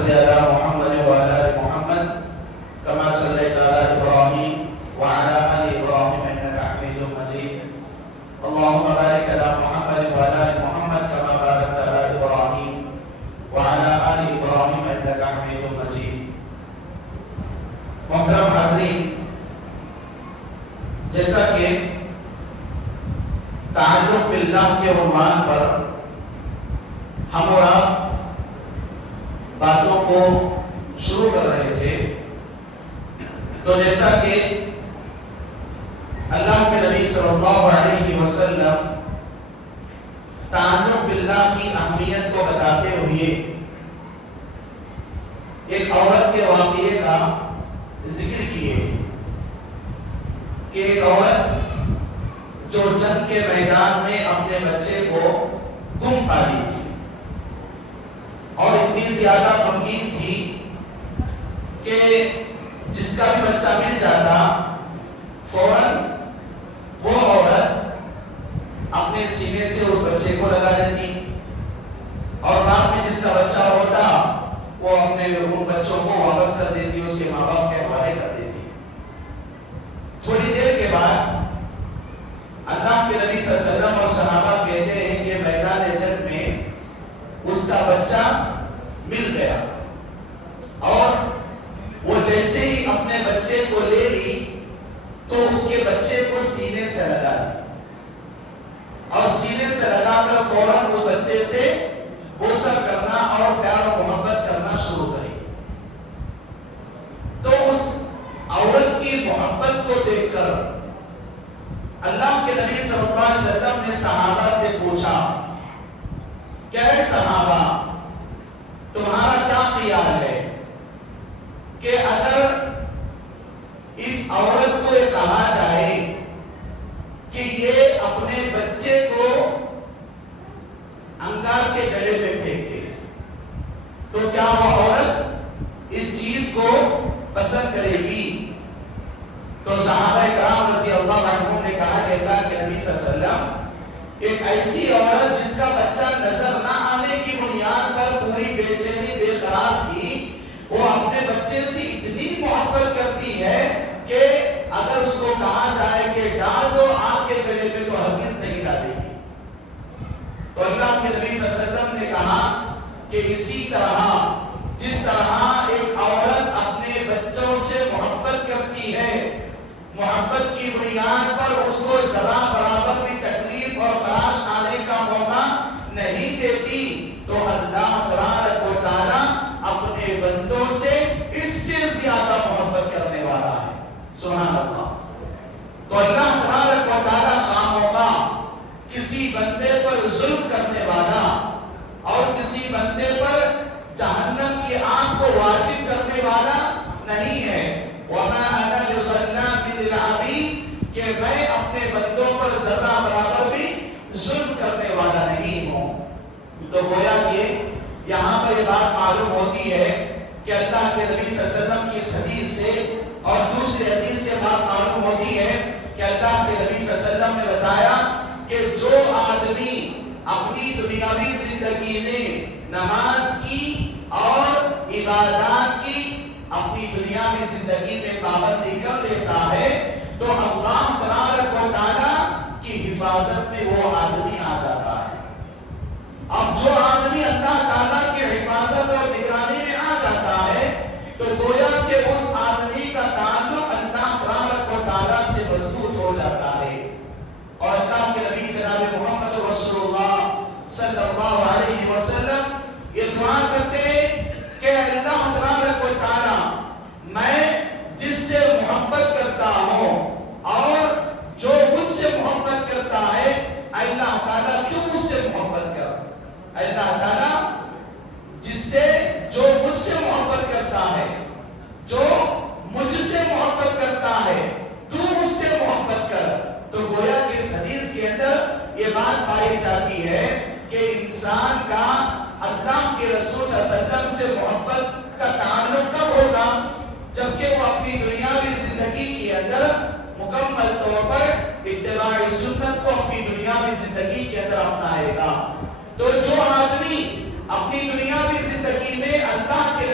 صل على محمد وعلى آل محمد كما صليت على إبراهيم وعلى آل إبراهيم إنك حميد مجيد اللهم بارك على محمد وعلى آل محمد كما باركت على إبراهيم وعلى آل إبراهيم إنك حميد مجيد. محترم حاضرین، جیسا کہ تعلق باللہ کے عنوان پر ہم اور آپ باتوں کو شروع کر رہے تھے، تو جیسا کہ اللہ کے نبی صلی اللہ علیہ وسلم تعلق باللہ کی اہمیت کو بتاتے ہوئے ایک عورت کے واقعے کا ذکر کیے کہ ایک عورت جو جنگ کے میدان میں اپنے بچے کو گم پائی تھی اور اتنی زیادہ غمگین تھی کہ جس کا بھی بچہ مل جاتا فوراً وہ عورت اپنے سینے سے اس بچے کو لگا لیتی اور بعد میں جس کا بچہ ہوتا وہ اپنے ان بچوں کو واپس کر دیتی، اس کے ماں باپ کے حوالے کر دیتی. تھوڑی دیر کے بعد اللہ کے نبی صلی اللہ علیہ وسلم اور صحابہ کہتے ہیں کہ میدان جنگ میں اس کا بچہ مل گیا اور وہ جیسے ہی اپنے بچے کو لے لی تو اس کے بچے کو سینے سے لگا لی اور سینے سے لگا کر فوراً اس بچے سے بوسہ کرنا اور پیار و محبت کرنا شروع کری. تو اس عورت کی محبت کو دیکھ کر اللہ کے نبی صلی اللہ علیہ وسلم نے صحابہ سے پوچھا کہ اے صحابہ، تمہارا کیا خیال ہے کہ اگر اس عورت کو یہ کہا جائے کہ یہ اپنے بچے کو انگار کے گلے میں پھینک دے تو کیا وہ عورت اس چیز کو پسند کرے گی؟ تو صحابہ کرام رضی اللہ عنہم نے کہا کہ اللہ کے نبی صلی اللہ علیہ وسلم، ایک ایسی عورت جس کا بچہ نظر نہ آنے کی بنیاد پر پوری بے چینی بے قرار تھی، وہ اپنے بچے سے اتنی محبت کرتی ہے کہ اگر اس کو کہا جائے کہ ڈال دو آگ کے گلے میں تو ہرگز نہیں ڈالے گی. تو اللہ کے نبی صلی اللہ علیہ وسلم نے کہا کہ اسی طرح جس طرح ایک عورت اپنے بچوں سے محبت کرتی ہے، محبت کی بنیاد پر اس کو ذرا برابر بھی تکلیف اور خراش آنے کا موقع نہیں دیتی، تو اللہ تبارک و تعالی اپنے بندوں سے اس سے زیادہ محبت کرنے والا ہے. سبحان اللہ. تو اللہ تبارک و تعالی خاموخواہ کسی بندے پر ظلم کرنے والا اور کسی بندے پر جہنم کی آگ کو واجب کرنے والا نہیں ہے. وَمَا أَنَا بِظَلَّامٍ لِّلْعَبِيدِ، کہ میں اپنے بندوں پر ذرہ برابر بھی ظلم کرنے والا نہیں ہوں. تو گویا کہ یہاں پر یہ بات معلوم ہوتی ہے کہ اللہ کے نبی صلی اللہ علیہ وسلم کی اس حدیث سے اور دوسری حدیث سے بات معلوم ہوتی ہے کہ اللہ کے نبی صلی اللہ علیہ وسلم نے بتایا کہ جو آدمی اپنی دنیاوی زندگی میں نماز کی اور عبادات کی اپنی دنیاوی زندگی میں پابندی کر لیتا ہے تو اللہ تبارک و تعالی کی حفاظت میں وہ آدمی آ جاتا ہے. اب جو آدمی اللہ تعالیٰ کی حفاظت اور نگرانی میں آ جاتا ہے تو گویا کہ اس آدمی کا تعلق اللہ تبارک و تعالیٰ سے مضبوط ہو جاتا ہے. اور اللہ کے نبی جناب محمد رسول اللہ صلی اللہ علیہ وسلم یہ دعا کرتے کہ اللہ تبارک و تعالیٰ میں جس سے محبت کرتا ہوں اور جو مجھ سے محبت کرتا ہے، اللہ تعالیٰ تو مجھ سے محبت کر. اللہ تعالیٰ جس سے جو مجھ سے محبت کرتا ہے، جو مجھ سے محبت کرتا ہے، تو مجھ سے محبت کر. تو گویا کہ اس حدیث کے اندر یہ بات پائی جاتی ہے کہ انسان کا اللہ کے رسول صلی اللہ علیہ وسلم سے محبت کا تعلق کب ہوگا؟ جبکہ وہ اپنی دنیاوی زندگی کے اندر مکمل طور پر اتباع سنت کو اپنی دنیاوی زندگی کے اندر اپنائے گا. تو جو آدمی اپنی دنیاوی زندگی میں اللہ کے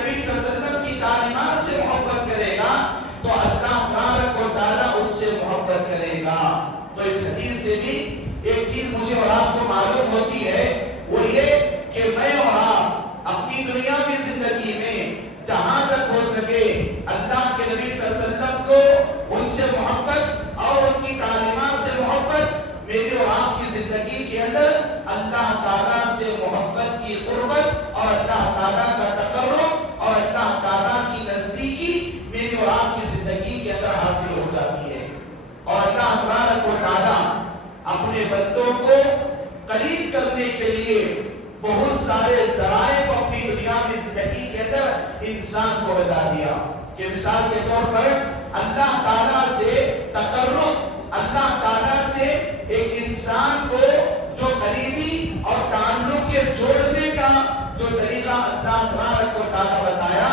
چیز مجھے اور آپ کو معلوم ہوتی ہے وہ یہ کہ میں اور آپ اپنی دنیاوی زندگی میں جہاں تک ہو سکے اللہ کے نبی صلی اللہ علیہ وسلم کو ان سے محبت اور ان کی تعلیمات سے محبت، میری اور آپ کی زندگی کے اندر اللہ تعالیٰ سے محبت کی قربت اور اللہ تعالیٰ کا تقرب اور اللہ تعالیٰ کی نزدیکی میری اور آپ کی زندگی کے اندر حاصل ہو جاتی ہے۔ اور اللہ تبارک و تعالیٰ اپنے بندوں کو قریب کرنے کے لیے بہت سارے ذرائع کو اپنی دنیاوی زندگی کے اندر انسان کو بتا دیا کہ مثال کے طور پر اللہ تعالیٰ سے تقرب، اللہ تعالیٰ سے ایک انسان کو جو قریبی اور تعلق کے جوڑنے کا جو طریقہ اللہ تبارک و تعالیٰ بتایا،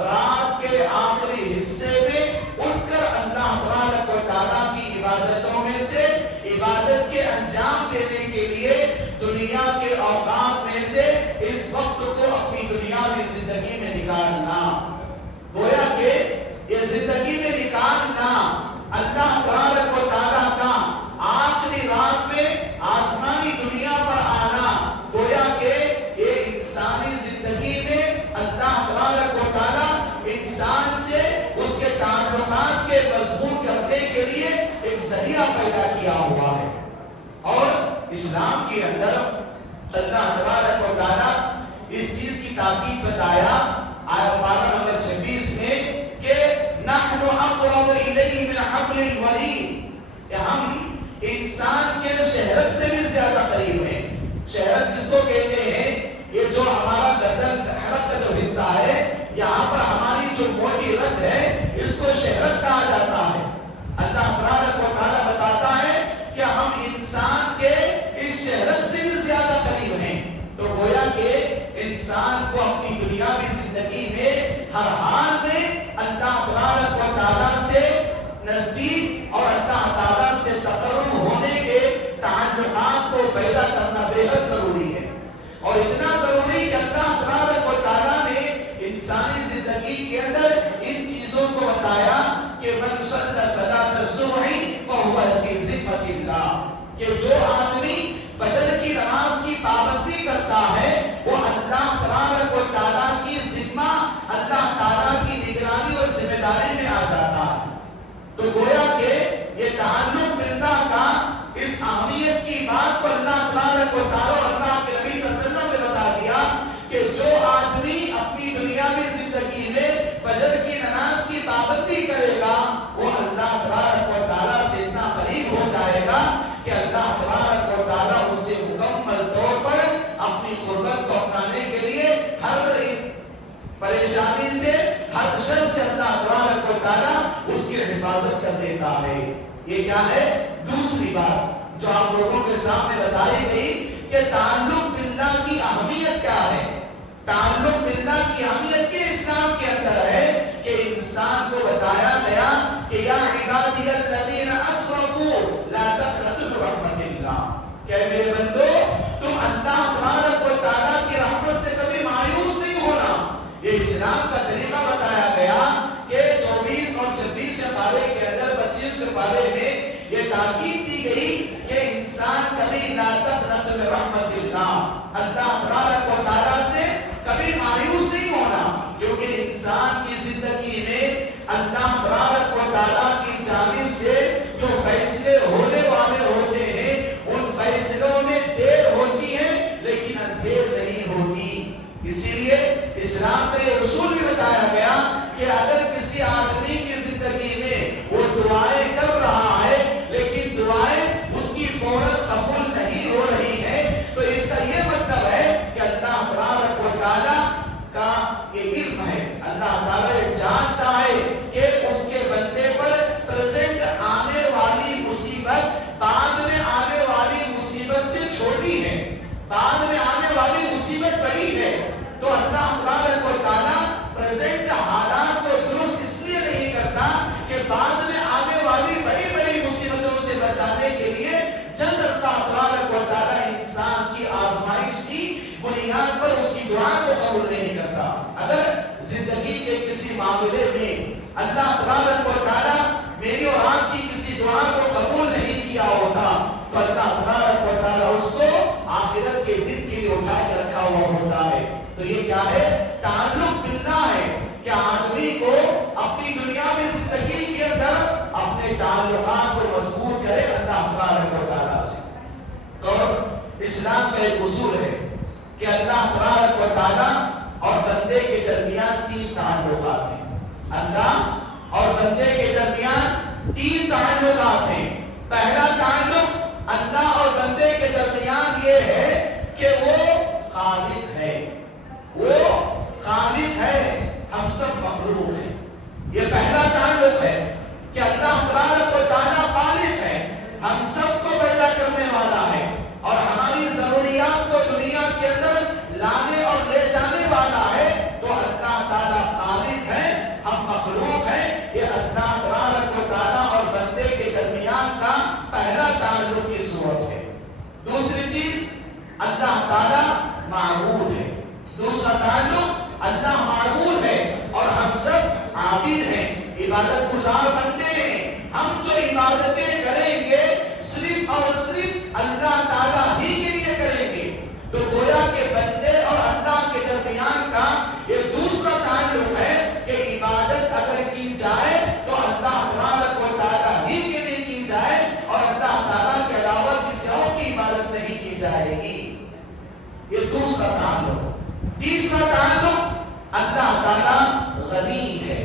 رات کے آخری حصے میں اٹھ کر اللہ تبارک و تعالیٰ کی عبادتوں میں سے عبادت کے انجام دینے کے لیے دنیا کے اوقات میں سے اس وقت کو اپنی دنیاوی زندگی میں نکالنا، گویا کہ یہ زندگی میں نکالنا اللہ تبارک و تعالیٰ کا آخری رات میں آسمانی دنیا پر آنا، گویا کہ یہ انسانی زندگی میں اللہ تبارک و تعالیٰ انسان سے اس کے تعلقات کے مضبوط کرنے کے لیے ایک ذریعہ پیدا کیا ہوا ہے۔ اور اسلام کے اندر اللہ تبارک و تعالیٰ اس چیز کی تاکید بتایا آیت پارہ نمبر 26 میں کہ نحن اقرب الیہ من حبل الورید، کہ ہم انسان کے شہرت سے بھی زیادہ قریب ہیں۔ شہرت کس کو کہتے ہیں؟ یہ جو ہمارا گردن حلق کا جو حصہ ہے، یہاں پر ہماری جو موٹی رگ ہے اس کو شہرت کہا جاتا ہے۔ اللہ تبارک و تعالیٰ بتاتا ہے کہ ہم انسان کے اس شہرت سے بھی زیادہ قریب ہیں۔ تو گویا کہ انسان کو اپنی دنیاوی زندگی میں ہر حال میں اللہ تبارک و تعالیٰ سے نزدیک اور اللہ تعالیٰ سے تقرب ہونے کے تعلقات کو پیدا کرنا بے حد ضروری ہے، اور اتنا ضروری کہ اللہ تبارک و تعالیٰ نے انسانی زندگی کے اندر ان چیزوں کو بتایا کہ من صلی صلاۃ الصبح فهو فی ذمۃ اللہ، کہ جو آدمی فجر کی نماز کی پابندی کرتا ہے وہ اللہ تبارک و تعالیٰ کی ذمہ، اللہ تعالیٰ کی نگرانی اور ذمہ داری میں آ جاتا ہے۔ تو گویا کہ یہ تعلق باللہ کا اس اہمیت کی بات کو اللہ تبارک و تعالیٰ اور اللہ کے نبی صلی اللہ علیہ وسلم نے بتا دیا کہ جو آدمی اپنی دنیاوی زندگی میں فجر کی نماز کی پابندی کرے گا وہ اللہ تبارک و تعالیٰ سے اتنا قریب ہو جائے گا کہ اللہ تبارک و تعالیٰ اس سے مکمل طور پر اپنی قربت کو اپنانے کے لیے ہر پریشانی سے، ہر شر سے اللہ تبارک و تعالیٰ اس کی حفاظت کر دیتا ہے۔ یہ کیا ہے؟ دوسری بات جو آپ لوگوں کے سامنے بتائی گئی کہ تعلق باللہ کی اہمیت کیا ہے۔ تعلق باللہ کی اہمیت کے اسلام کے اندر ہے کہ انسان کو بتایا گیا کہ یا عبادی الذین اسرفوا لا تقنطوا من رحمت اللہ، کہ میرے بندو تم اللہ تبارک و تعالیٰ کی رحمت سے کبھی مایوس نہیں ہونا۔ یہ اسلام کا طریقہ بتایا گیا کہ 24 اور 26 پارے کے اندر 25 پارے میں یہ تاکید دی گئی کہ انسان کبھی لا تقنط من رحمت اللہ، اللہ تبارک و تعالیٰ سے کبھی مایوس نہیں ہونا، کیونکہ انسان کی زندگی میں اللہ تبارک و تعالیٰ کی جانب سے جو فیصلے ہونے والے ہوتے ہیں ان فیصلوں میں دیر ہوتی ہے لیکن اندھیر نہیں ہوتی۔ اسی لیے اسلام کا یہ اصول بھی بتایا گیا کہ اگر کسی آدمی کی زندگی میں وہ دعائیں کر رہا ہے لیکن دعائیں اس کی فوراً قبول نہیں ہو رہی ہے تو اس کا یہ مطلب ہے کہ اللہ تبارک و تعالیٰ کا یہ علم ہے، اللہ تعالیٰ یہ جانتا ہے کہ اس کے بندے پر پریزنٹ آنے والی مصیبت بعد میں آنے والی مصیبت سے چھوٹی ہے، بعد میں آنے والی مصیبت بڑی ہے۔ تو اللہ تبارک و تعالیٰ پریزنٹ حالات کو درست اس لیے نہیں کرتا کہ بعد میں آنے والی بڑی بڑی مصیبتوں سے بچانے کے لیے جلد اللہ تبارک و تعالیٰ انسان کی آزمائش کی بنیاد پر اس کی دعا کو قبول نہیں کرتا۔ اگر زندگی کے کسی معاملے میں اللہ تبارک و تعالیٰ میری اور آپ کی کسی دعا کو قبول نہیں کیا ہوتا تو اللہ تبارک و تعالیٰ اس کو آخرت کے دن کے لیے اٹھا کے رکھا ہوا ہوتا ہے. تو یہ کیا ہے؟ تعلق باللہ ہے کہ آدمی کو اپنی دنیا میں زندگی کے اندر اپنے تعلقات کو مضبوط کرے اللہ تبارک و تعالیٰ سے. تو اسلام کا ایک اصول ہے کہ اللہ تبارک و تعالیٰ اور بندے کے درمیان 3 تعلقات ہیں. اللہ اور بندے کے درمیان 3 تعلقات ہیں. پہلا تعلق اللہ اور بندے کے درمیان یہ ہے کہ وہ خالق ہے. وہ خالق ہے، ہم سب مخلوق ہیں. یہ پہلا تعلق ہے کہ اللہ تبارک و تعالیٰ خالق ہے، ہم سب کو پیدا کرنے والا ہے اور ہماری ضروریات کو دنیا کے اندر لانے اور لے جانے والا ہے. تو اللہ تعالیٰ خالق ہے، ہم مخلوق ہیں. یہ اللہ تبارک و تعالیٰ اور بندے کے درمیان کا پہلا تعلق کی صورت ہے. دوسری چیز اللہ تعالیٰ معبود ہے. دوسرا تعلق اللہ معبود ہے اور ہم سب عابد ہیں، عبادت گزار بندے ہیں. ہم جو عبادتیں کریں گے صرف اور صرف اللہ تعالیٰ ہی کے لیے کریں گے. تو گویا کہ بندے اور اللہ کے درمیان کا یہ دوسرا تعلق ہے کہ عبادت اگر کی جائے تو اللہ تبارک و تعالیٰ ہی کے لیے کی جائے اور اللہ تعالیٰ کے علاوہ کسی اور کی عبادت نہیں کی جائے گی. یہ دوسرا تعلق. تیسرا تعلق اللہ تعالیٰ غنی ہے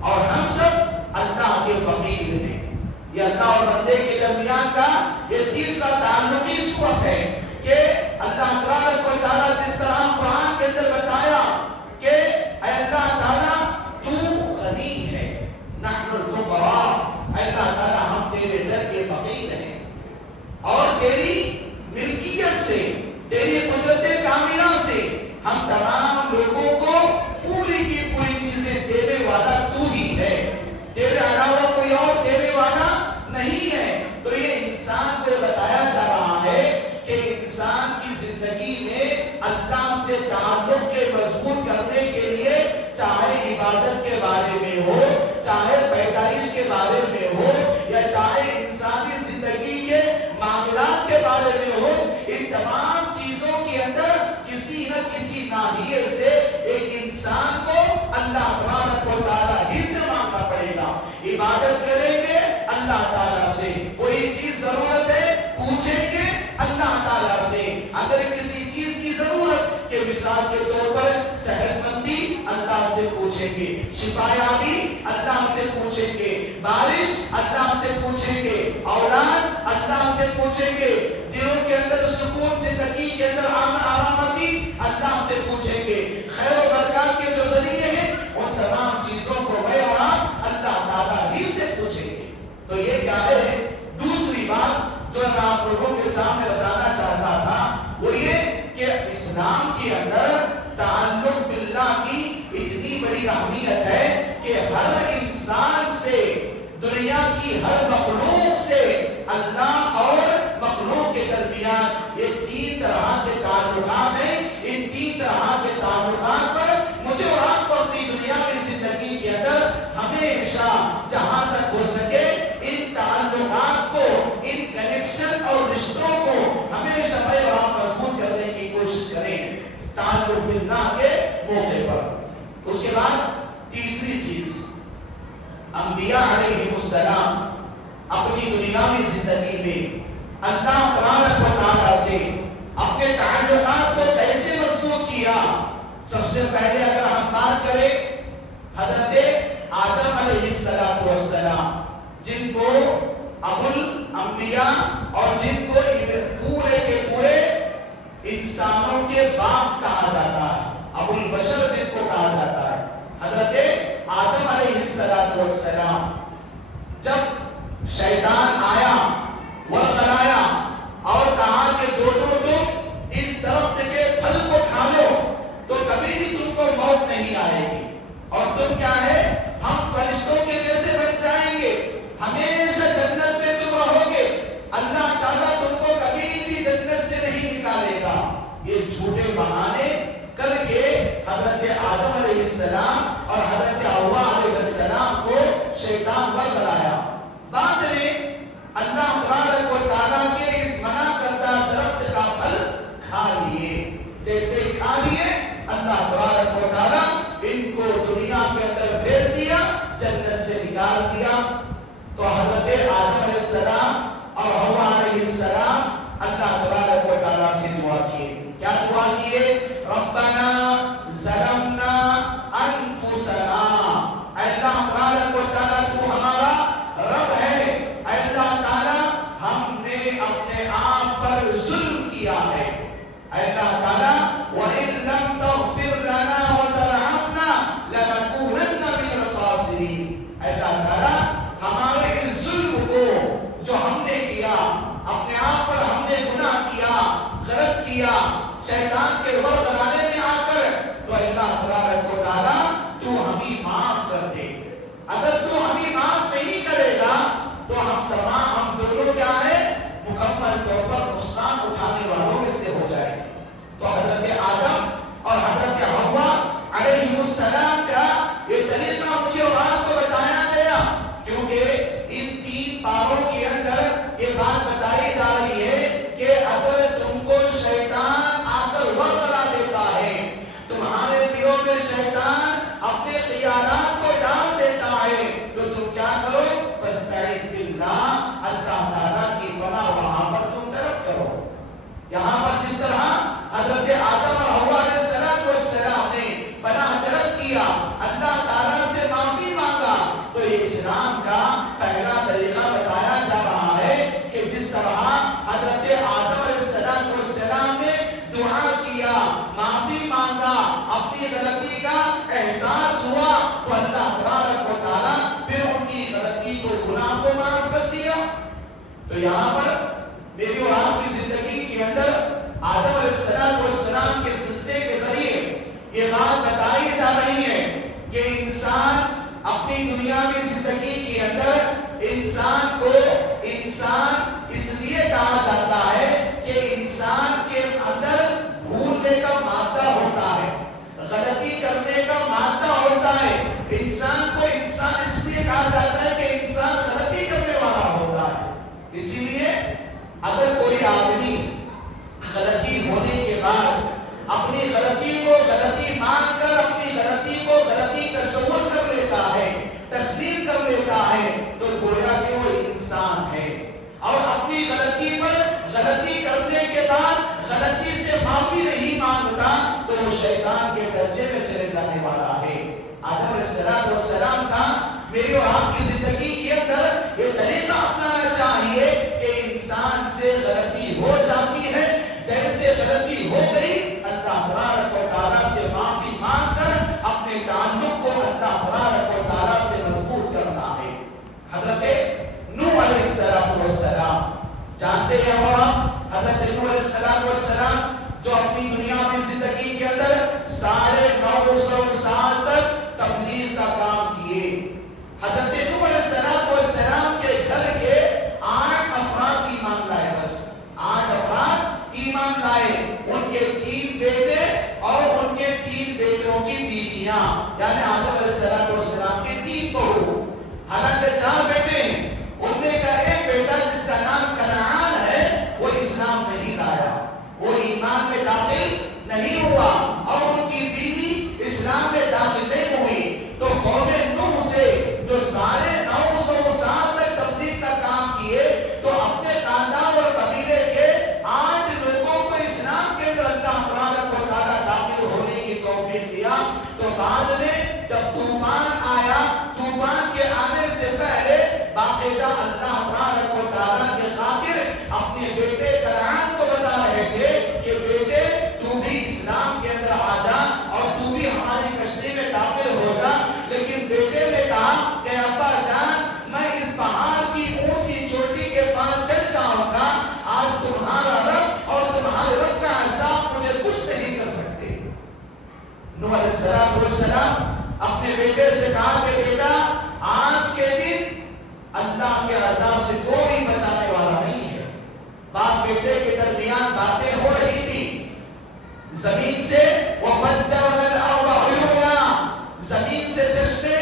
اور ہم سب اللہ کے فقیر ہیں. یہ اللہ اور بندے کے درمیان کا یہ تیسرا تعلقی صورت ہے کہ اللہ تبارک و تعالیٰ جس طرح قرآن کے اندر بتایا کہ اے اللہ تعالیٰ تو غنی ہے، نحن الفقراء، اے اللہ تعالیٰ ہم تیرے در کے فقیر ہیں اور تیری ملکیت سے، تیری قدرت کاملہ سے ہم تمام لوگوں کو پوری کی پوری چیزیں دینے والا تو ہی ہے، تیرے علاوہ کوئی اور دینے والا نہیں ہے. تو یہ انسان کو بتایا جا رہا ہے کہ انسان کی زندگی میں اللہ سے تعلق کے مضبوط کرنے کے لیے چاہے عبادت کے بارے میں ہو، چاہے پیدائش کے بارے میں ہو یا چاہے انسانی زندگی کے معاملات کے بارے میں ہو، ان تمام چیزوں کے اندر کسی نہ کسی ناحیے سے ایک انسان کو اللہ تبارک و تعالیٰ ہی سے مانگنا پڑے گا. عبادت کریں گے اللہ تعالیٰ سے، کوئی چیز ضرورت ہے پوچھیں گے اللہ تعالیٰ سے. اگر کسی چیز کی ضرورت کہ مثال کے طور پر صحت مندی اللہ سے پوچھیں گے، شفایابی اللہ سے پوچھیں گے، بارش اللہ سے پوچھیں گے، اولاد اللہ سے پوچھیں گے، دلوں کے اندر سکون، زندگی کے اندر آرامتی اللہ سے پوچھیں گے. خیر و برکات کے جو ذریعے ہیں ان تمام چیزوں کو میں اور آپ اللہ تعالیٰ ہی سے پوچھیں گے. تو یہ کیا ہے؟ دوسری بات جو میں آپ لوگوں کے سامنے بتانا چاہتا تھا وہ یہ کہ اسلام کے اندر تعلق باللہ کی اتنی بڑی اہمیت ہے کہ ہر انسان سے، دنیا کی ہر مخلوق سے اللہ اور مخلوق کے درمیان یہ 3 طرح کے تعلقات ہیں. ان 3 طرح کے تعلقات پر مجھے اور آپ کو اپنی دنیا کی زندگی کے اندر ہمیشہ جہاں تک ہو سکے ان تعلقات کو، ان کنیکشن اور رشتوں کو ہمیشہ میں اور آپ مضبوط کرنے کی کوشش کریں تعلق باللہ کے موقع پر. اس کے بعد تیسری چیز، انبیاء علیہ السلام اپنی دنیاوی زندگی میں اللہ تبارک و تعالیٰ سے اپنے تعلقات کو کیسے مضبوط کیا. سب سے پہلے اگر ہم بات کریں حضرت آدم علیہ السلام، جن کو ابو الانبیاء اور جن کو پورے کے پورے انسانوں کے باپ کہا جاتا ہے، ابو البشر جن کو کہا جاتا ہے، حضرت آدم علیہ السلام. جب شیطان آیا، ورغلایا اور کہا کہ دونوں تم اس درخت کے پھل کو کھا لو تو کبھی بھی تم کو موت نہیں آئے گی اور تم کیا ہے، ہم فرشتوں کے جیسے بن جائیں گے، ہمیشہ جنت میں تم رہو گے، اللہ تعالیٰ تم کو کبھی بھی جنت سے نہیں نکالے گا. یہ جھوٹے بہانے کر کے حضرت آدم علیہ السلام اور حضرت حوا علیہ السلام کو شیطان ورغلایا. بعد میں اللہ تبارک و تعالیٰ کے اس ہوا تو اللہ تبارک و تعالیٰ پھر ان کی غلطی کو گناہ کو معاف کر دیا. تو یہاں پر میری اور آپ کی زندگی کے اندر آدم علیہ السلام کے قصے کے ذریعے یہ بات بتائی جا رہی ہے کہ انسان اپنی دنیاوی زندگی کے اندر انسان کو انسان اس لیے کہا جاتا ہے کہ انسان کے اندر بھولنے کا مادہ ہوتا ہے, غلطی کرنے کا مادہ ہوتا ہے. انسان کو انسان اس لیے کہا جاتا ہے کہ انسان غلطی کرنے والا ہوتا ہے. اسی لیے اگر کوئی آدمی غلطی ہونے کے بعد اپنی غلطی کو غلطی مان کر اپنی غلطی کو غلطی تصور کر لیتا ہے, تسلیم کر لیتا ہے, تو گویا کہ وہ انسان ہے. اور اپنی غلطی پر غلطی کرنے کے بعد غلطی سے معافی نہیں مانگتا تو وہ شیطان کے درجے میں چلے جانے والا ہے. آدم علیہ السلام کا میری اور آپ کی زندگی کے اندر یہ طریقہ اپنانا چاہیے کہ انسان سے غلطی ہو جاتی ہے, جیسے غلطی ہو گئی اللہ تبارک و تعالیٰ سے معافی مانگ کر اپنے تعلق کو اللہ تبارک و تعالیٰ سے مضبوط کرنا ہے. حضرت نوح علیہ السلام جانتے ہیں اور آپ حضرت نوح علیہ السلام جو اپنی دنیا میں زندگی کے اندر 950 سال تک تبلیغ کا کام کیے. حضرت نوح علیہ السلام کے گھر کے 8 افراد ایمان لائے, بس 8 افراد ایمان لائے. ان کے 3 بیٹے اور ان کے 3 بیٹوں کی بیویاں, یعنی آدم علیہ السلام کے 3 بہو. حالانکہ 4 بیٹے ہیں, ان میں کا ایک بیٹا جس کا نام کنعان ہے وہ اسلام نہیں لایا, وہ ایمان میں داخل نہیں ہوا, اور ان کی بیوی اسلام میں داخل نہیں ہوئی. تو قوم نوح سے جو 950 سال تک تبلیغ کا کام کیے, تو اپنے خاندان اور قبیلے کے 8 لوگوں کو اسلام کے اندر اللہ تبارک و تعالیٰ داخل ہونے کی توفیق دیا. تو بعد میں جب طوفان آیا, طوفان کے آنے سے پہلے باقاعدہ اللہ تبارک و تعالیٰ کے خاطر اپنے بیٹے کنعان کو بتا رہے تھے کہ بیٹے تو بھی اسلام کے اندر آ جا اور تو بھی ہماری کشتی میں داخل ہو جا. لیکن بیٹے نے کہا کہ ابا جان میں اس پہاڑ کی اونچی چوٹی کے پاس چڑھ جاؤں گا, آج تمہارا رب اور تمہارے رب کا عذاب مجھے کچھ نہیں کر سکتے. نوح علیہ السلام اپنے بیٹے سے کہا کہ بیٹا آج کے دن اللہ کے عذاب سے کوئی بچانے والا نہیں ہے. باپ بیٹے کے درمیان باتیں ہو رہی تھی. زمین سے وَفَجَّرْنَا الْأَرْضَ عُيُونًا, زمین سے چشمے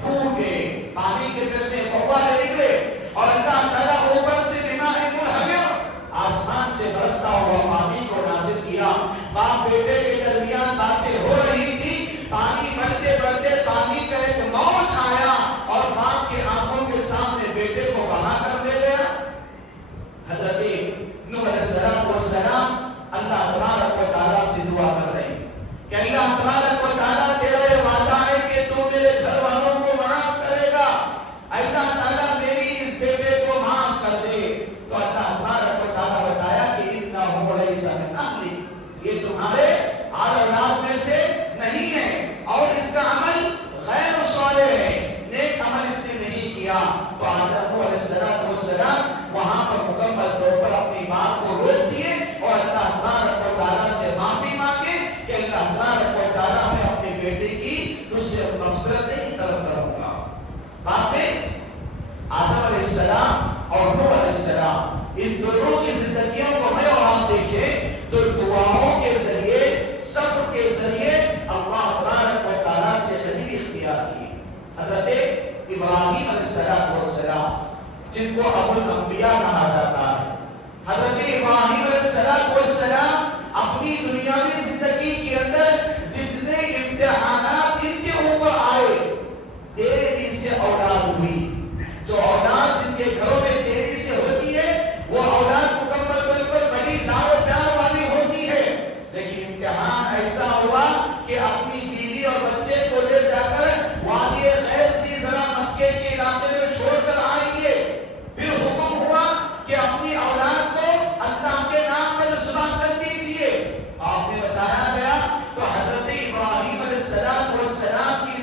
پھوٹے, پانی کے چشمے فوارے نکلے, اور اللہ تعالیٰ اوپر سے بِمَاءٍ مُنْهَمِرٍ آسمان سے برستا ہوا پانی کو نازل کیا. باپ بیٹے کے درمیان باتیں ہو رہی تھی. پانی بڑھتے بڑھتے پانی کا ایک موج آیا اور باپ کے آنکھوں کے سامنے بیٹے کو بہا کر لے گیا. حضرت نوح علیہ السلام اللہ تبارک و تعالیٰ سے دعا کر رہے ہیں کہ اللہ تبارک و تعالیٰ تیرا یہ وعدہ ہے کہ تو میرے گھر والوں کو معاف کرے گا, اللہ تعالیٰ میری اس بیٹے کو معاف کر دے. تو اللہ تبارک و تعالیٰ بتایا کہ انہ لیس من اہلک, یہ تمہارے آل اولاد میں سے نہیں ہے, اور اس کا عمل غیر صالح ہے, نیک عمل اس نے نہیں کیا. تو آدم علیہ السلام وہاں پر مکمل طور پر اپنی بات کو روک دیے اور اللہ تبارک و تعالیٰ سے معافی مانگے کہ اللہ تبارک و تعالیٰ میں اپنے بیٹے کی تجھ سے مغفرت نہیں طلب کروں گا. بعد میں آدم علیہ السلام اور نوح علیہ السلام ان دونوں کی زندگیوں کو میں اور آپ دیکھیں تو دعاؤں کے ذریعے, صبر کے ذریعے اللہ تبارک و تعالیٰ سے قریبی اختیار کی. حضرت ابراہیم علیہ السلام جن کو ابو الانبیاء کہا جاتا ہے, حضرت ابراہیم علیہ السلام اپنی دنیاوی زندگی کے اندر جتنے امتحانات ان کے اوپر آئے, دیری سے اولاد ہوئی. جو اولاد جن کے گھروں میں دیری سے ہوتی ہے وہ اولاد مکمل طور پر بڑی لاڈ و پیار والی ہوتی ہے, لیکن امتحان ایسا ہوا کہ اپنی بیوی اور بچے کو لے جا کر وادی غیر ذی زرع مکے کے علاقے میں چھوڑ کر آئیے. پھر حکم ہوا کہ اپنی اولاد کو اللہ کے نام پر ذبح کر دیجیے. آپ نے بتایا گیا تو حضرت ابراہیم علیہ السلام کی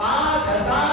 5000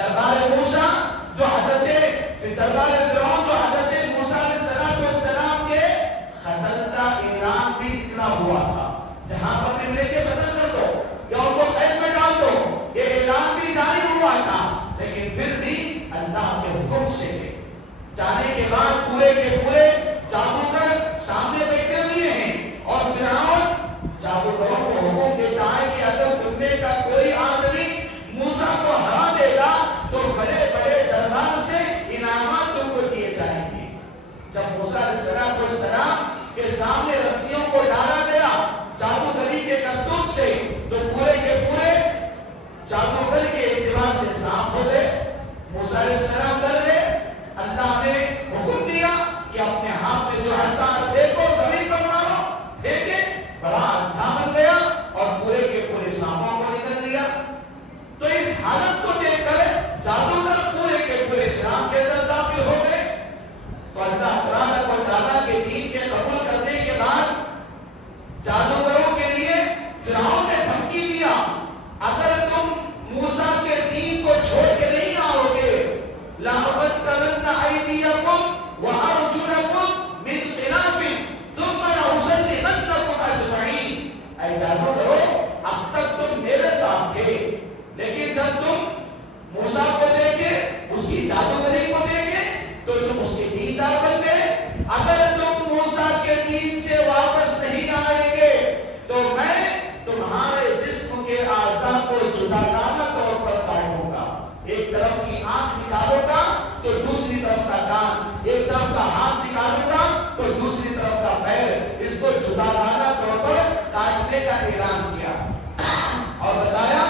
دربار موسیٰ جو دربار فرعون جو حضرت موسیٰ علیہ السلام کے قتل کا اعلان بھی نکلا ہوا تھا، جہاں پر بھی ملے کے قتل کر دو یا ان کو قید میں ڈال دو، یہ اعلان بھی جاری ہوا تھا، لیکن پھر بھی اللہ کے حکم سے جانے کے بعد پورے کے پورے جادوگر سامنے بیٹھے ہوئے ہیں، اور فرعون جادوگروں کو حکم دیتا ہے کہ اگر تم میں کا کوئی آدمی موسیٰ کو ہرا دے گا تو بڑے بڑے دربار سے انعامات تم کو دیے جائیں گے۔ جب موسیٰ علیہ السلام کے سامنے رسیوں کو ڈالا گیا جادوگری کے کرتوت سے، تو پورے کے پورے جادوگر کے اتباع سے صاف ہو گئے۔ موسیٰ علیہ السلام ڈر گئے، اللہ نے حکم دیا کہ اپنے ہاتھ میں جو عصا پھینکو، زمین پر مارو، پھینکے، بڑا اژدھا بن گیا اور پورے کے پورے سانپوں کو نکل لیا۔ تو اس حالت کو دیکھ کر جادوگر پورے کے پورے اسلام کے اندر داخل ہو گئے۔ تو اللہ تبارک و تعالیٰ کے دین کے قبول کرنے کے بعد جادوگروں کے لیے فرعون نے دھمکی دیا، اگر تم موسیٰ کے دین کو چھوڑ کے نہیں آؤ گے لَأَقَطَّعَنَّ أَيْدِيَكُمْ وَأَرْجُلَكُمْ مِنْ خِلَافٍ ثُمَّ لَأُصَلِّبَنَّكُمْ أَجْمَعِينَ۔ اے جادوگروں، اب تک تم میرے ساتھ تھے، لیکن جب تم موسیٰ کو دیکھے، اس کی جادوگری کو دیکھے تو تم اس کے دیندار بن گئے۔ اگر تم موسیٰ کے دین سے واپس نہیں آئیں گے تو میں تمہارے جسم کے اعضاء کو جداگانہ طور پر کاٹوں گا، ایک طرف کی آنکھ نکالوں گا تو دوسری طرف کا کان، ایک طرف کا ہاتھ نکالوں گا تو دوسری طرف کا پیر، اس کو جداگانہ طور پر کاٹنے کا اعلان کیا، اور بتایا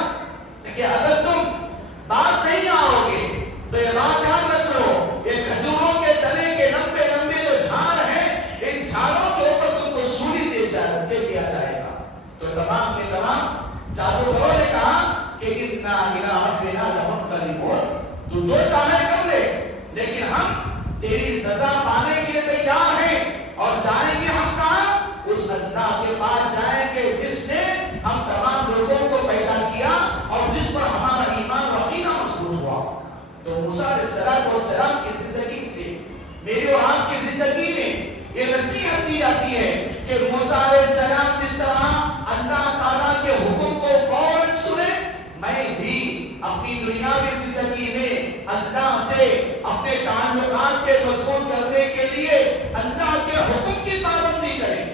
کہ اگر تم باز نہیں آؤ گے تو یہ بات یاد رکھ لو، یہ کھجوروں کے تنے کے لمبے لمبے جو جھاڑ ہیں، ان جھاڑوں کے اوپر تم کو سولی دے دیا جائے گا۔ تو تمام کے تمام جادوگروں نے کہا کہ اِنَّا إِلَىٰ رَبِّنَا لَمُنْقَلِبُونَ، تو جو چاہے کر لے، لیکن ہم تیری سزا پانے کے لیے تیار ہیں، اور جائیں گے ہم کہاں؟ اس اللہ کے پاس جائیں گے جس نے ہم تمام لوگوں کو پیدا کیا اور جس پر ہمارا ایمان و عقیدہ مضبوط ہوا۔ تو موسیٰ علیہ السلام کی زندگی سے میری اور آپ کی زندگی میں یہ نصیحت دی جاتی ہے کہ موسیٰ علیہ السلام جس طرح اللہ تعالیٰ کے حکم کو فوراً سنے، میں بھی اپنی دنیاوی زندگی میں اللہ سے اپنے تعلقات کے مضبوط کرنے کے لیے اللہ کے حکم کی پابندی کریں۔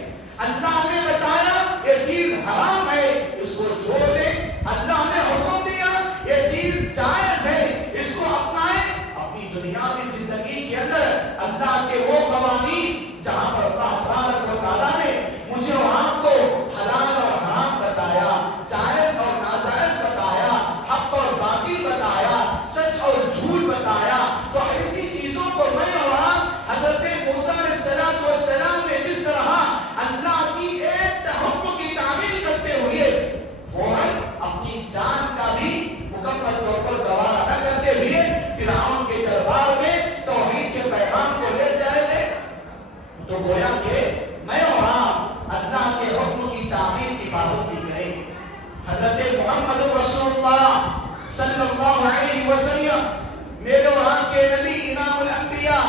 اللہ نے بتایا یہ چیز حرام ہے، اس کو چھوڑ دیں، اللہ نے حکم دیا یہ چیز جائز ہے، اس کو اپنائیں۔ اپنی دنیاوی زندگی کے اندر اللہ کے وہ قوانین جہاں پر اللہ تبارک و تعالیٰ نے مجھے اور آپ کو حلال اور حرام بتایا، جائز اور ناجائز بتایا، حق اور باطل بتایا، سچ اور جھوٹ بتایا، تو ایسی چیزوں کو میں اور آپ حضرت موسیٰ علیہ السلام نے جس طرح اللہ کی ایک حکم کی تعمیل کرتے ہوئے فوراً اپنی جان کا بھی مکمل طور پر گوارا نہ کرتے ہوئے فرعون کے دربار میں توحید کے پیغام کو لے جائے تھے، تو گویا کہ میں اور آپ اللہ کے حکم کی تعمیل کی پابندی کریں۔ حضرت محمد رسول اللہ صلی اللہ علیہ وسلم میرے اور آپ کے نبی، امام الانبیاء،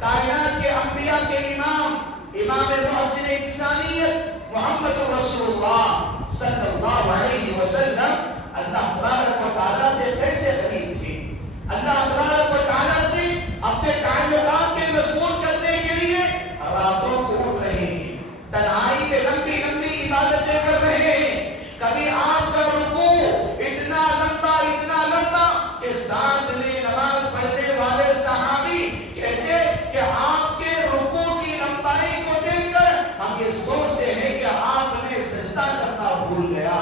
کائنات کے انبیاء کے امام محسن انسانیت محمد رسول اللہ صلی اللہ علیہ وسلم اللہ تبارک و تعالیٰ سے کیسے قریب تھے، اللہ تبارک و تعالیٰ سے اپنے تعلقات کے مضبوط کرنے کے لیے راتوں کو اٹھ رہے ہیں، تنہائی میں لمبی لمبی عبادتیں کر رہے ہیں۔ کبھی آپ کا رکوع اتنا لمبا کہ ساتھ میں نماز پڑھنے والے صحابی کہتے کہ آپ کے رکوع کی لمبائی کو دیکھ کر ہم یہ سوچتے ہیں کہ آپ نے سجدہ کرنا بھول گیا،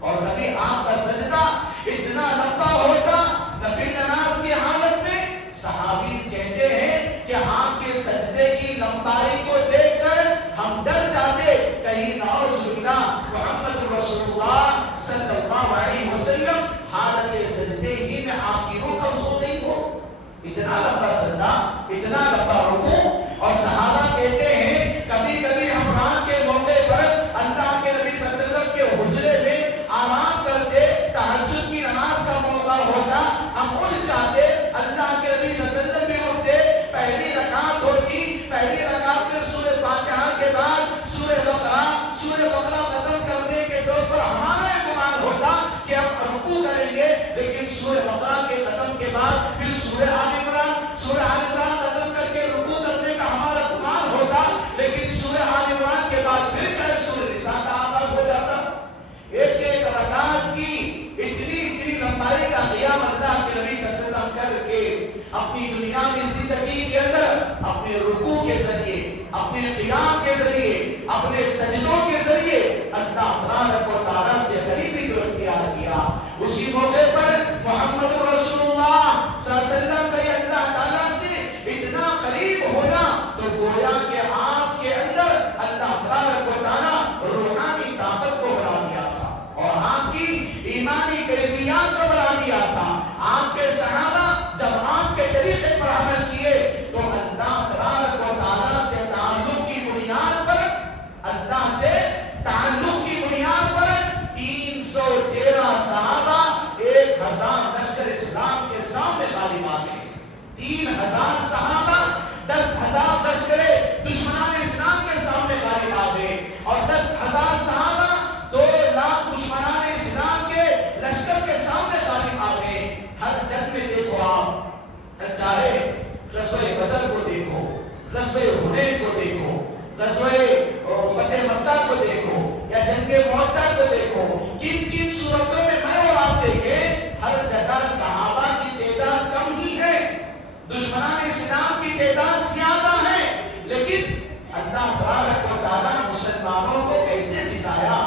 اور کبھی آپ کا سجدہ اتنا لمبا ہوتا نفل نماز کی حالت میں، صحابی کہتے ہیں کہ آپ کے سجدے کی لمبائی کو دیکھ کر ہم ڈر جاتے کہیں نعوذ باللہ محمد رسول اللہ صلی اللہ علیہ وسلم حالت سجدے ہی میں آپ کی روح قبض ہو گئی ہو۔ اتنا لمبا سجدہ، اتنا لمبا رکوع، اور صحابہ کہتے ہیں کبھی کبھی ہم رات کے موقع پر اللہ کے نبی صلی اللہ علیہ وسلم کے حجرے میں آرام کرتے، تہجد کی نماز کا موقع ہوتا، ہم اٹھ سورہ بقرہ کے ختم کے بعد پھر سورہ آل عمران ختم کر کے رکوع کرنے کا ہمارا گمان ہوتا، لیکن سورہ آل عمران کے بعد پھر سورہ نساء کا آغاز ہو جاتا۔ ایک ایک رکعت کی اتنی لمبائی کا قیام اللہ کے نبی صلی اللہ علیہ وسلم کر کے اپنی دنیاوی زندگی کے اندر اپنے رکوع کے ذریعے، اپنے قیام کے ذریعے، اپنے سجدوں کے ذریعے اللہ تبارک و تعالیٰ سے قریبی کو اختیار کیا۔ اسی موقع پر محمد رسول اللہ صلی اللہ علیہ وسلم کا یہ اللہ تعالیٰ سے اتنا قریب ہونا تو گویا کہ آپ کے اندر اللہ تبارک و تعالیٰ روحانی طاقت کو بڑھا دیا تھا اور آپ کی ایمانی کیفیات کو بڑھا دیا تھا۔ آپ کے صحابہ جب آپ کے طریقے پر عمل کیے تو اللہ تبارک و تعالیٰ سے تعلق کی بنیاد پر، اللہ سے تعلق کی بنیاد پر 313 صحابہ 1000 لشکر اسلام کے سامنے غالب آ گئے۔ 3000 صحابہ 10,000 لشکر دشمنان اسلام کے سامنے غالب آ گئے اور 10,000 صحابہ 2 لاکھ دشمنان اسلام کے لشکر کے سامنے غالب آ گئے۔ ہر جنگ میں دیکھو آپ، چاہے غزوہ بدر کو دیکھو، غزوہ حنین کو دیکھو، غزوہ فتح مکہ کو دیکھو یا جنگ معاہدہ کو دیکھو، کن صورتوں میں اور آپ دیکھیں ہر جگہ صحابہ کی تعداد کم ہی ہے، دشمنان اسلام کی تعداد زیادہ ہے، لیکن اللہ تبارک و تعالیٰ مسلمانوں کو کیسے جتایا،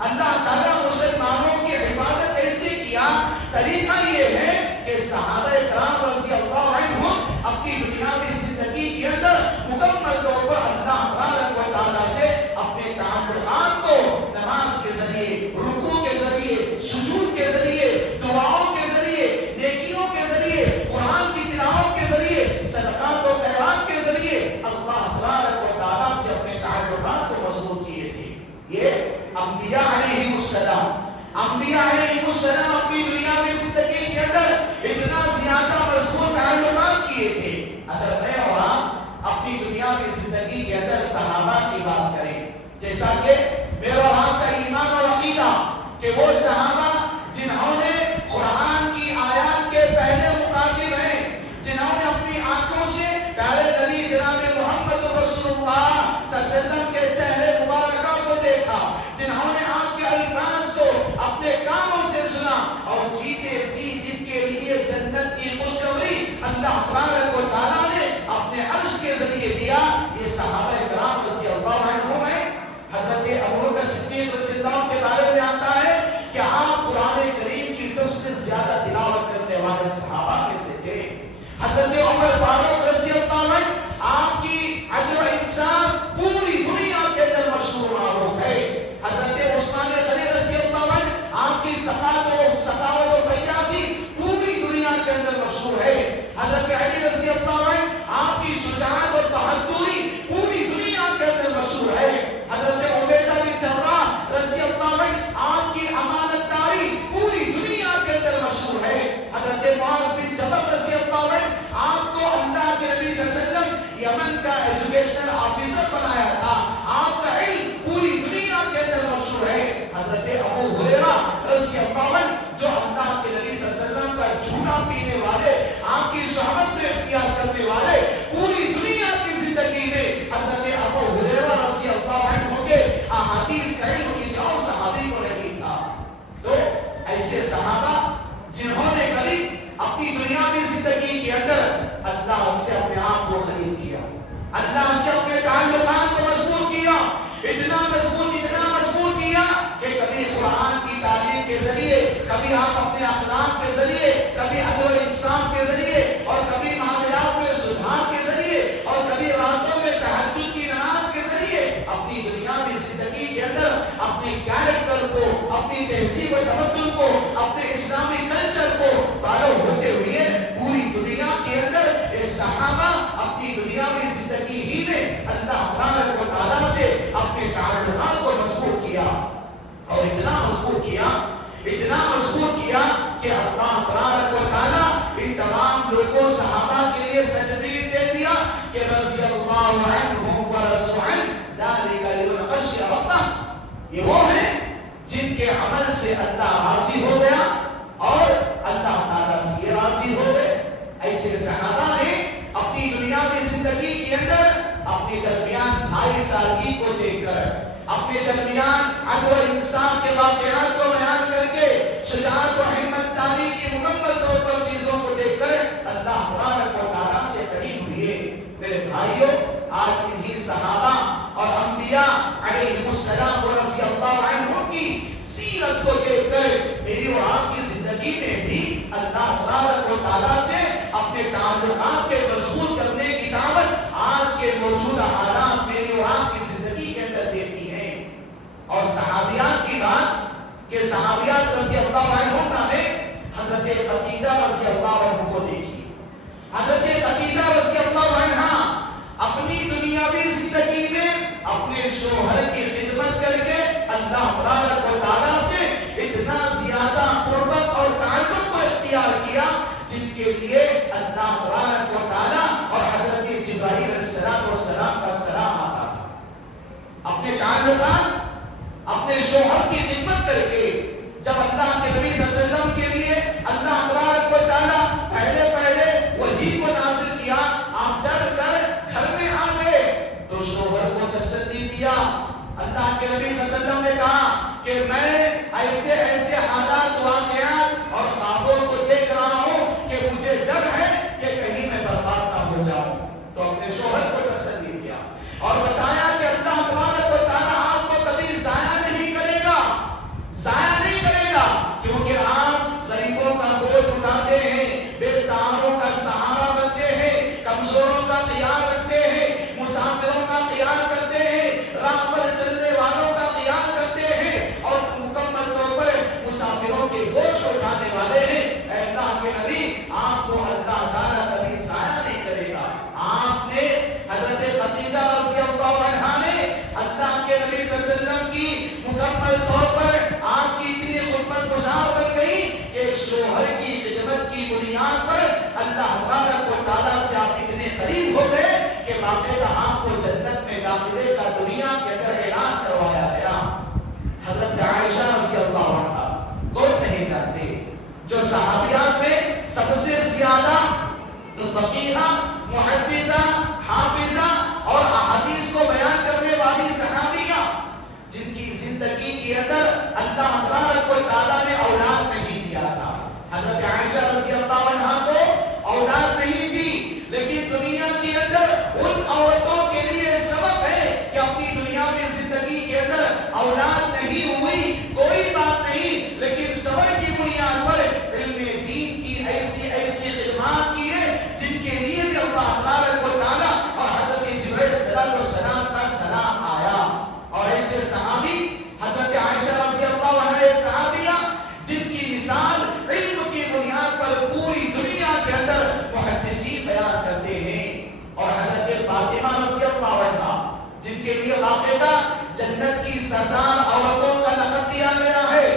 اللہ تعالیٰ مسلمانوں کی حفاظت کیسے کیا؟ طریقہ یہ ہے کہ صحابہ کرام رضی اللہ عنہم اپنی دنیاوی زندگی کے اندر مکمل طور پر اللہ تبارک و تعالیٰ سے اپنے تعلقات کو نماز کے ذریعے، رکوع کے ذریعے، سجود کے ذریعے، دعاؤں کے ذریعے، نیکیوں کے ذریعے، قرآن کی تلاوت کے ذریعے، صدقات و خیرات کے ذریعے اللہ تبارک و تعالیٰ سے اپنے تعلقات کو مضبوط کیے تھے۔ یہ انبیاء علیہ السلام اپنی دنیاوی زندگی کے اندر اتنا زیادہ مضبوط تعلقات کیے تھے۔ اگر میں اور آپ اپنی دنیاوی زندگی کے اندر صحابہ کی بات کریں، جیسا کہ میرا اور آپ کا ایمان اور عقیدہ کہ وہ صحابہ جنہوں نے قرآن کی آیات کے پہلے مقاطب ہیں، جنہوں نے اپنی آنکھوں سے پیارے نبی جناب محمد رسول اللہ صلی اللہ علیہ وسلم کے چہرے مبارکہ کو دیکھا، جنہوں نے آپ کے الفاظ کو اپنے کانوں سے سنا اور جیتے جی جن کے لیے جنت کی خوشخبری اللہ تبارک و تعالیٰ نے اپنے عرش کے ذریعے دیا، یہ صحابہ کرام رضی اللہ عنہم ہیں۔ حضرت ابوبکر صدیق رضی اللہ عنہ کے بارے میں آتا ہے کہ آپ قرآن کریم کی سب سے زیادہ تلاوت کرنے والے صحابہ میں سے تھے۔ حضرت عمر فاروق رضی اللہ عنہ آپ کی عدل و انصاف پوری دنیا کے اندر مشہور معروف ہے۔ حضرت عثمان غنی رضی اللہ عنہ آپ کی سخاوت و فیاضی پوری دنیا کے اندر مشہور ہے۔ حضرت علی رضی اللہ عنہ آپ کی شجاعت اور بہادری پوری دنیا کے اندر مشہور ہے۔ حضرت عبیدہ بن جراح رضی اللہ عنہ آپ کی امانت داری پوری دنیا کے اندر مشہور ہے۔ حضرت معاذ بن جبل رضی اللہ عنہ آپ کو اللہ کے نبی صلی اللہ علیہ وسلم یمن کا ایجوکیشنل آفیسر بنایا تھا، آپ کا علم پوری دنیا کے اندر مشہور ہے۔ حضرت ابو ہریرہ رضی اللہ عنہ جو اللہ کے نبی صلی اللہ علیہ وسلم کا جھوٹا پینے والے، آپ کی صحبت میں اختیار کرنے والے، پوری دنیا کی زندگی میں حضرت ابو ہریرہ رضی اللہ عنہ کے احادیث کا علم کسی اور صحابی کو نہیں تھا۔ تو ایسے صحابہ جنہوں نے کبھی اپنی دنیاوی زندگی کے اندر اللہ سے اپنے آپ کو خرید کیا، اللہ سے اپنے تعلقات کو مضبوط کیا، اتنا مضبوط کیا کہ کبھی قرآن کی تعلیم کے ذریعے، کبھی آپ اپنے اخلاق کے ذریعے، کبھی عدل و انصاف کے ذریعے، اور کبھی معاملات میں سدھار کے ذریعے، اور کبھی راتوں میں تہجد کی نماز کے ذریعے اپنی دنیاوی زندگی کے اندر اپنے کیریکٹر کو، اپنی تہذیب و تمدن کو، اپنے اسلامی کلچر کو فالو ہوتے ہوئے پوری دنیا کے اندر یہ صحابہ اپنی دنیاوی زندگی ہی میں اللہ تبارک و تعالیٰ سے اپنے تعلقات کو مضبوط کیا، اور اتنا مضبوط کیا کہ اللہ تبارک و تعالیٰ ان تمام لوگوں صحابہ کے لیے سرٹیفکیٹ دے دیا کہ رضی اللہ عنہم ورضوا عنہ ذالک لمن خشی ربہ، یہ وہ ہیں جن کے عمل سے اللہ راضی ہو گیا بھائی چارگی کو دیکھ کر، اپنے درمیان عدل و انصاف کے واقعات کو بیان کر کے، شجاعت و ہمت داری کی مکمل طور پر چیزوں کو دیکھ کر اللہ تبارک و تعالیٰ سے قریب ہوئے۔ میرے بھائیوں، آج انہی صحابہ اور انبیاء علیہ السلام و رضی اللہ عنہم کی سیرت کو دیکھ کر میری اور آپ کی زندگی میں بھی اللہ تبارک و تعالیٰ سے اپنے تعلقات کے مضبوط کرنے کی دعوت آج کے موجودہ حالات میری اور آپ کی زندگی کے اندر دیتی ہیں۔ اور صحابیات کی بات کہ صحابیات رضی اللہ عنہم میں حضرت خدیجہ رضی اللہ عنہ کو دیکھی۔ حضرت خدیجہ رضی اللہ عنہ اپنی دنیاوی زندگی میں اپنے شوہر کی خدمت کر کے اللہ تبارک و تعالیٰ سے اتنا زیادہ قربت اور تعلق کو اختیار کیا جن کے لیے اللہ تبارک و تعالیٰ اور حضرت جبرائیل علیہ السلام کا سلام آتا تھا۔ اپنے تعلقات، اپنے شوہر کی خدمت کر کے جب اللہ کے نبی صلی اللہ علیہ وسلم کے لیے اللہ تبارک و تعالیٰ پہلے وحی کو نازل کیا، آپ ڈر کر گھر میں آ گئے تو شوہر کو تسلی دیا۔ اللہ کے نبی صلی اللہ علیہ وسلم نے کہا کہ میں ایسے ایسے حالات، واقعات اور خوابوں کو دیکھ رہا ہوں کہ مجھے ڈر ہے کہ کہیں میں برباد نہ ہو جاؤں۔ تو اپنے شوہر کو تسلی دیا اور بتایا کہ اللہ تبارک و تعالیٰ آپ کو کبھی ضائع نہیں کرے گا، ضائع نہیں کرے گا، کیونکہ آپ غریبوں کا بوجھ اٹھاتے ہیں، بے سہاروں کا سہارا بنتے ہیں، کمزوروں کا خیال رکھتے ہیں، مسافروں کا خیال کرتے ہیں، راہ پر چلنے والوں کا خیال کرتے ہیں اور مکمل طور پر مسافروں کے بوجھ اٹھانے والے ہیں۔ اے اللہ کے نبی، آپ کو اللہ تعالیٰ کبھی ضائع نہیں کرے گا۔ آپ نے حضرت خدیجہ رضی اللہ عنہا نے اللہ کے نبی صلی اللہ علیہ وسلم کی مکمل طور پر آپ کی اتنی خدمت گزار بن گئی کہ ایک شوہر کی خدمت کی بنیاد پر اللہ تبارک و تعالیٰ سے آپ اتنے قریب ہو گئے کہ باقاعدہ آپ کو جنت میں داخلے کا دنیا کے اندر اعلان کروایا گیا۔ حضرت عائشہ رضی اللہ عنہا کون نہیں جانتے، جو صحابیات میں سب سے زیادہ فقیہہ، محدثہ، حافظہ اور احادیث کو بیان کرنے والی صحابیہ، جن کی زندگی کے اندر اللہ تبارک و تعالیٰ نے اولاد نہیں دیا تھا۔ حضرت عائشہ رضی اللہ عنہا کو اولاد نہیں دی، لیکن دنیا کے اندر ان عورتوں کے لیے سبب ہے کہ اپنی دنیا میں زندگی کے اندر اولاد نہیں ہوئی، کوئی بات نہیں، لیکن صبر کی بنیاد پر علم دین کی ایسی ایسی خدمات کی ہے جن کے لیے بھی اللہ تبارک و تعالیٰ اور حضرت جبرائیل علیہ السلام کا سلام آیا۔ اور ایسے صحابی حضرت عائشہ رضی اللہ عنہ صحابیہ جن کی مثال علم کی بنیاد پر پوری دنیا کے اندر محدثین بیان کرتے ہیں، اور حضرت فاطمہ رضی اللہ عنہ جن کے لیے باقاعدہ جنت کی سردار عورتوں کا لقب دیا گیا ہے۔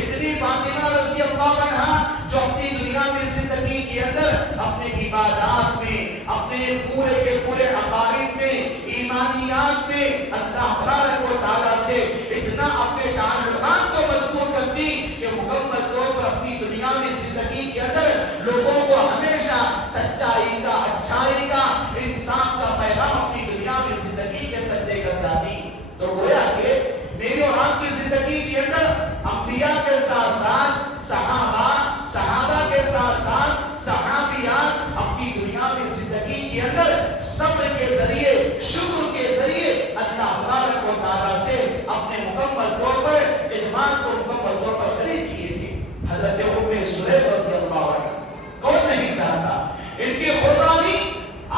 اتنی فاطمہ رضی اللہ عنہ جو اپنی دنیا میں زندگی کے اندر اپنے عبادات میں، اپنے پورے کے پورے عقائد میں، ایمانیات میں اللہ تبارک و تعالیٰ سے اتنا اپنے تعلقات کو مضبوط کرتی کہ مکمل طور پر اپنی دنیا میں زندگی کے اندر لوگوں کو ہمیشہ سچائی کا، اچھائی کا، انصاف کا پیغام اپنی دنیا میں زندگی کے اندر دے کر جاتی۔ تو گویا کہ میری اور آپ کی زندگی کے اندر انبیاء کے ساتھ ساتھ صحابہ، صحابہ کے ساتھ ساتھ صحابیات اپنی دنیا میں زندگی کے اندر صبر کے ذریعے، شکر کے ذریعے اللہ تبارک و تعالیٰ سے اپنے مکمل طور پر خدمات کو مکمل طور پر قریب کیے تھے۔ حضرت ام سلیم رضی اللہ عنہ کون نہیں جانتا، ان کی قربانی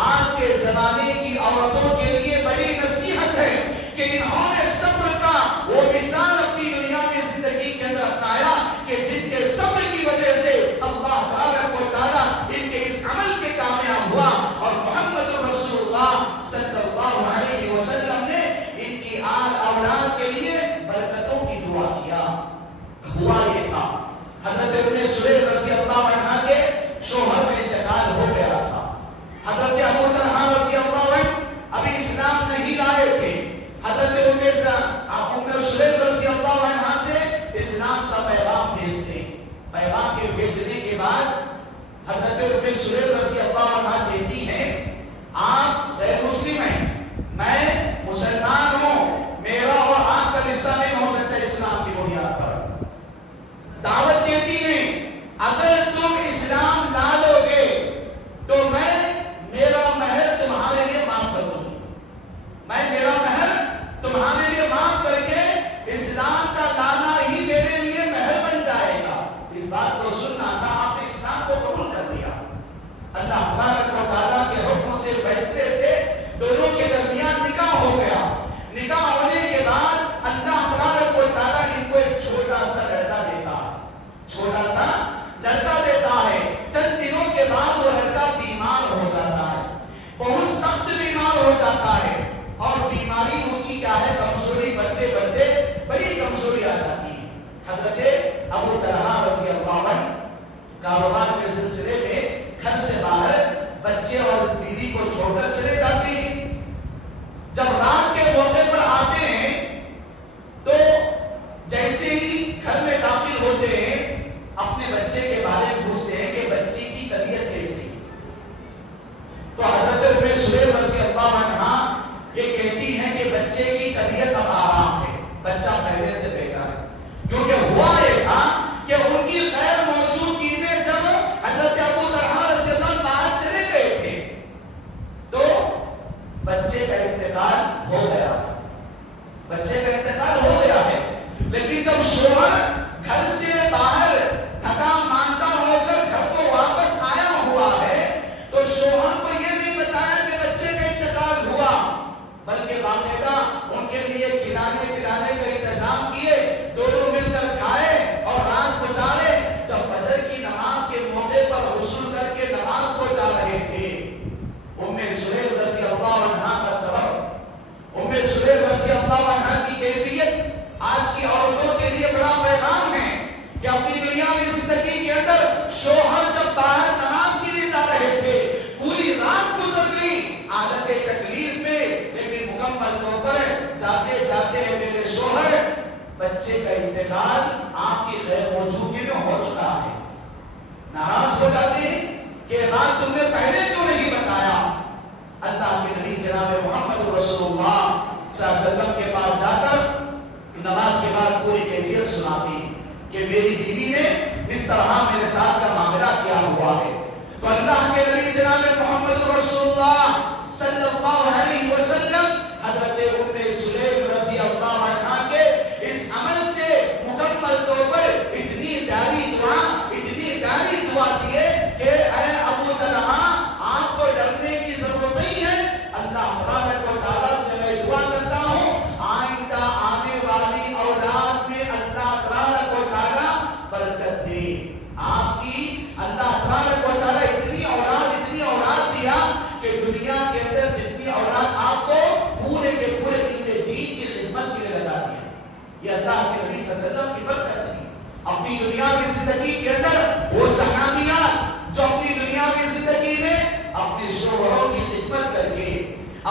آج کے زمانے کی عورتوں کے لیے بڑی نصیحت ہے کہ انہوں نے صبر کا وہ مثال اپنی دنیا میں زندگی کے اندر اپنایا کہ جن کے صبر کی وجہ سے اللہ تبارک و تعالیٰ ان کے اس عمل کے کامیاب ہوا، اور محمد رسول اللہ صلی اللہ علیہ وسلم نے ان کی آل اولاد کے لیے برکتوں کی دعا کیا۔ ہوا یہ تھا حضرت ام سلیم رضی اللہ عنہ کے شوہر کا انتقال ہو گیا تھا۔ حضرت ابو طلحہ رضی اللہ عنہ ابھی اسلام نہیں لائے تھے۔ حضرت ام سلیم رضی اللہ عنہ سے اسلام کا پیغام بھیجتے ہیں۔ پیغام کے بھیجنے کے بعد حضرت ام سلیم رضی اللہ عنہ کہتی ہیں آپ غیر مسلم ہیں، میں مسلمان اسلام لا لو گے تو میں میرا مہر تمہارے لیے معاف کر دوں گی. میں میرا مہر تمہارے لیے معاف کر کے اسلام کا لانا ہی میرے لیے مہر بن جائے گا. اس بات کو سننا تھا, آپ نے اسلام کو قبول کر لیا. اللہ تبارک و تعالیٰ کے حکم سے, فیصلے سے دونوں کے درمیان نکاح ہو گیا. نکاح ہونے کے بعد اللہ تبارک و تعالیٰ ان کو ایک چھوٹا سا لڑکا دیتا ہے. چھوٹا سا لڑکا دیتا ہے. چند دنوں کے بعد وہ لڑکا بیمار ہو جاتا ہے, بہت سخت بیمار ہو جاتا ہے, اور بیماری اس کی کیا ہے, کمزوری بڑھتے بڑھتے بڑی کمزوری آ جاتی ہے. حضرت ابو طلحہ رضی اللہ عنہ کاروبار کے سلسلے میں گھر سے باہر بچے اور بیوی کو چھوڑ کر چلے جاتے ہیں. جب رات کے موقع پر آتے ہیں تو جیسے ہی گھر میں داخل ہوتے ہیں اپنے بچے کے بارے میں پوچھتے ہیں کہ بچی کی طبیعت کیسی. تو حضرت ام سلیم رضی اللہ عنہا یہ کہتی ہیں کہ بچے کی طبیعت اب آرام ہے, بچہ پہلے سے بیٹا ہے. کیونکہ ہوا یہ تھا کہ ان کی غیر موجودگی میں جب حضرت ابو طلحہ رضی اللہ عنہ باہر چلے گئے تھے تو بچے کا انتقال ہو گیا تھا. بچے کا انتقال ہو گیا ہے, لیکن جب شوہر گھر سے باہر تھکا مانتا ہو کر گھر کو واپس آیا ہوا ہے تو شوہر کو یہ نہیں بتایا کہ بچے کا انتقال ہوا, بلکہ باقاعدہ ان کے لیے کھلانے پلانے کا انتظام کیے, دونوں مل کر کھائے اور رات گزارے. جب فجر کی نماز کے موقع پر غسل کر کے نماز کو جا رہے تھے, ام سلیم رضی اللہ عنہا کا سبب, ام سلیم رضی اللہ عنہا کی کیفیت آج کی عورتوں کے لیے بڑا پیغام ہے کہ اپنی دنیاوی زندگی کے اندر شوہر جب باہر نماز کے لیے جا رہے تھے, پوری رات گزر گئی حالت تکلیف میں, لیکن مکمل طور پر جاتے جاتے میرے شوہر بچے کا انتقال آپ کی غیر موجودگی میں ہو چکا ہے. ناراض ہو جاتے ہیں کہ بات تم نے پہلے کیوں نہیں بتایا. اللہ کے نبی جناب محمد رسول اللہ صلی اللہ علیہ وسلم کے پاس جا کر نماز کے بعد پوری کیفیت سناتی کہ میری بیوی نے اس طرح میرے ساتھ کا معاملہ کیا ہوا ہے. تو اللہ کے نبی جناب محمد رسول اللہ صلی اللہ علیہ وسلم حضرت ام سلیم رضی اللہ عنہا کے اس عمل سے مکمل طور پر اتنی پیاری دعا دیے کہ اے ابو طلحہ آپ کو ڈرنے کی ضرورت نہیں ہے. اللہ تبارک و تعالیٰ سے میں دعا کرتا ہوں آئندہ آنے والی اولاد میں اللہ تبارک و تعالیٰ برکت دے. آپ کی اللہ تبارک و تعالیٰ اتنی اولاد دیا کہ دنیا کے اندر جتنی اولاد آپ کو پورے کے پورے علم دین کی خدمت کے لیے لگا دیا. یہ اللہ کے نبی صلی اللہ علیہ وسلم کی برکت تھی. اپنی دنیاوی زندگی کے اندر وہ صحابیات جو اپنی دنیاوی زندگی میں اپنے شوہروں کی خدمت کر کے,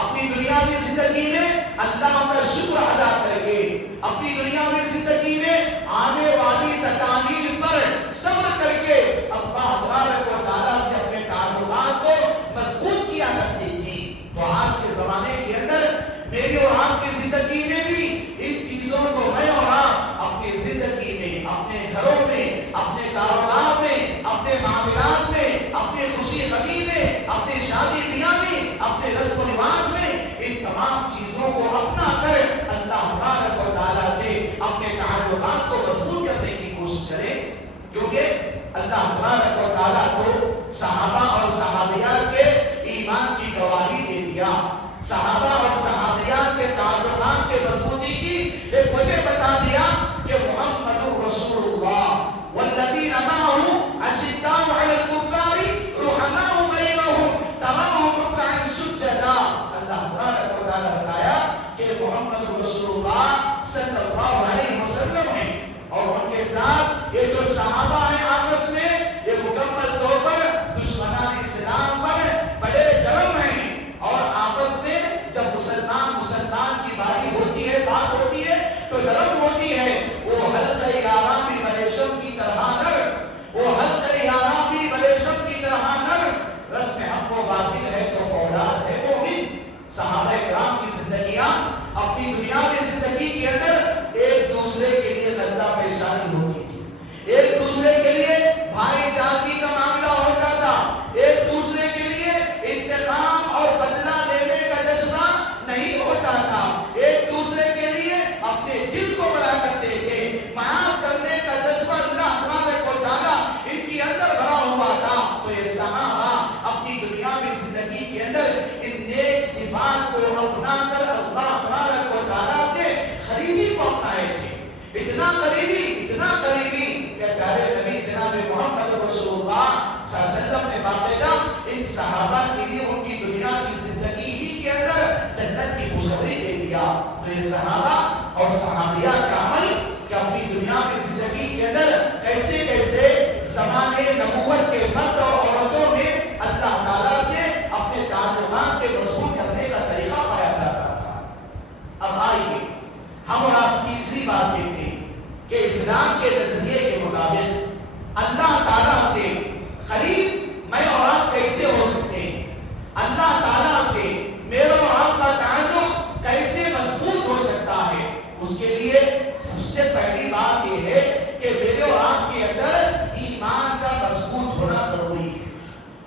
اپنی دنیاوی زندگی میں اللہ کا شکر ادا کر کے, اپنی دنیاوی زندگی میں آنے والی تکالیف پر صبر کر کے اللہ تبارک و تعالیٰ سے اپنے تعلقات کو مضبوط کیا کرتی تھی. تو آج کے زمانے کے اندر میری اور آپ کی زندگی میں بھی ان چیزوں کو میں اور آپ اپنی زندگی میں, اپنے گھروں میں, اپنے کاروبار میں, اپنے معاملات میں, اپنے خوشی غمی میں, اپنی شادی بیاہ میں, اپنے رسم و رواج میں, ان تمام چیزوں کو اپنا کر اللہ تبارک و تعالیٰ سے اپنے تعلقات کو مضبوط کرنے کی کوشش کریں. اتنا قریبی کہ پیارے نبی جناب محمد رسول اللہ صلی اللہ علیہ وسلم نے باقاعدہ ان صحابہ کے لیے ان کی دنیا کی زندگی ہی کے اندر جنت کی خوشخبری دے دیا. تو یہ صحابہ اور صحابیات کا عمل کہ اپنی دنیا کی زندگی کے اندر کیسے کیسے زمانے نبوت کے مرد اور عورتوں میں اللہ تعالیٰ سے اپنے تعلقات کے مضبوط کرنے کا طریقہ پایا جاتا تھا. اب آئیے ہم اور آپ تیسری بات دیکھتے ہیں کہ اسلام کے نظریے کے مطابق اللہ تعالیٰ سے قریب میں اور آپ کیسے ہو سکتے ہیں. اللہ تعالیٰ سے میرے اور آپ کا تعلق کیسے مضبوط ہو سکتا ہے. اس کے لیے سب سے پہلی بات یہ ہے کہ میرے اور آپ کے اندر ایمان کا مضبوط ہونا ضروری ہے.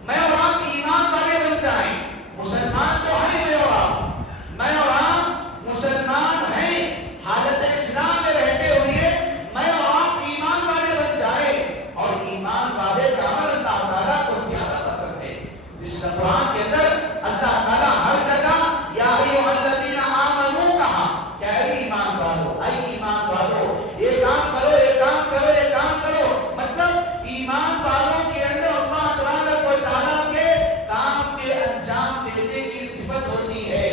میں اور آپ ایمان والے بن جائیں. مسلمان تو ہیں میں اور آپ مسلمان ہیں. حالت اسلام میں رہتے ہوئے میں اور آپ ایمان والے بن جائیں. اور ایمان والے کا عمل اللہ تعالیٰ کو زیادہ پسند ہے. اس قرآن کے اندر اللہ تعالیٰ ہر جگہ یا ایھا الذین آمنوا کہا کہ اے ایمان والو یہ کام کرو یہ کام کرو یہ کام کرو. مطلب ایمان والوں کے اندر اللہ تبارک و تعالیٰ کے کام کے انجام دینے کی صفت ہوتی ہے.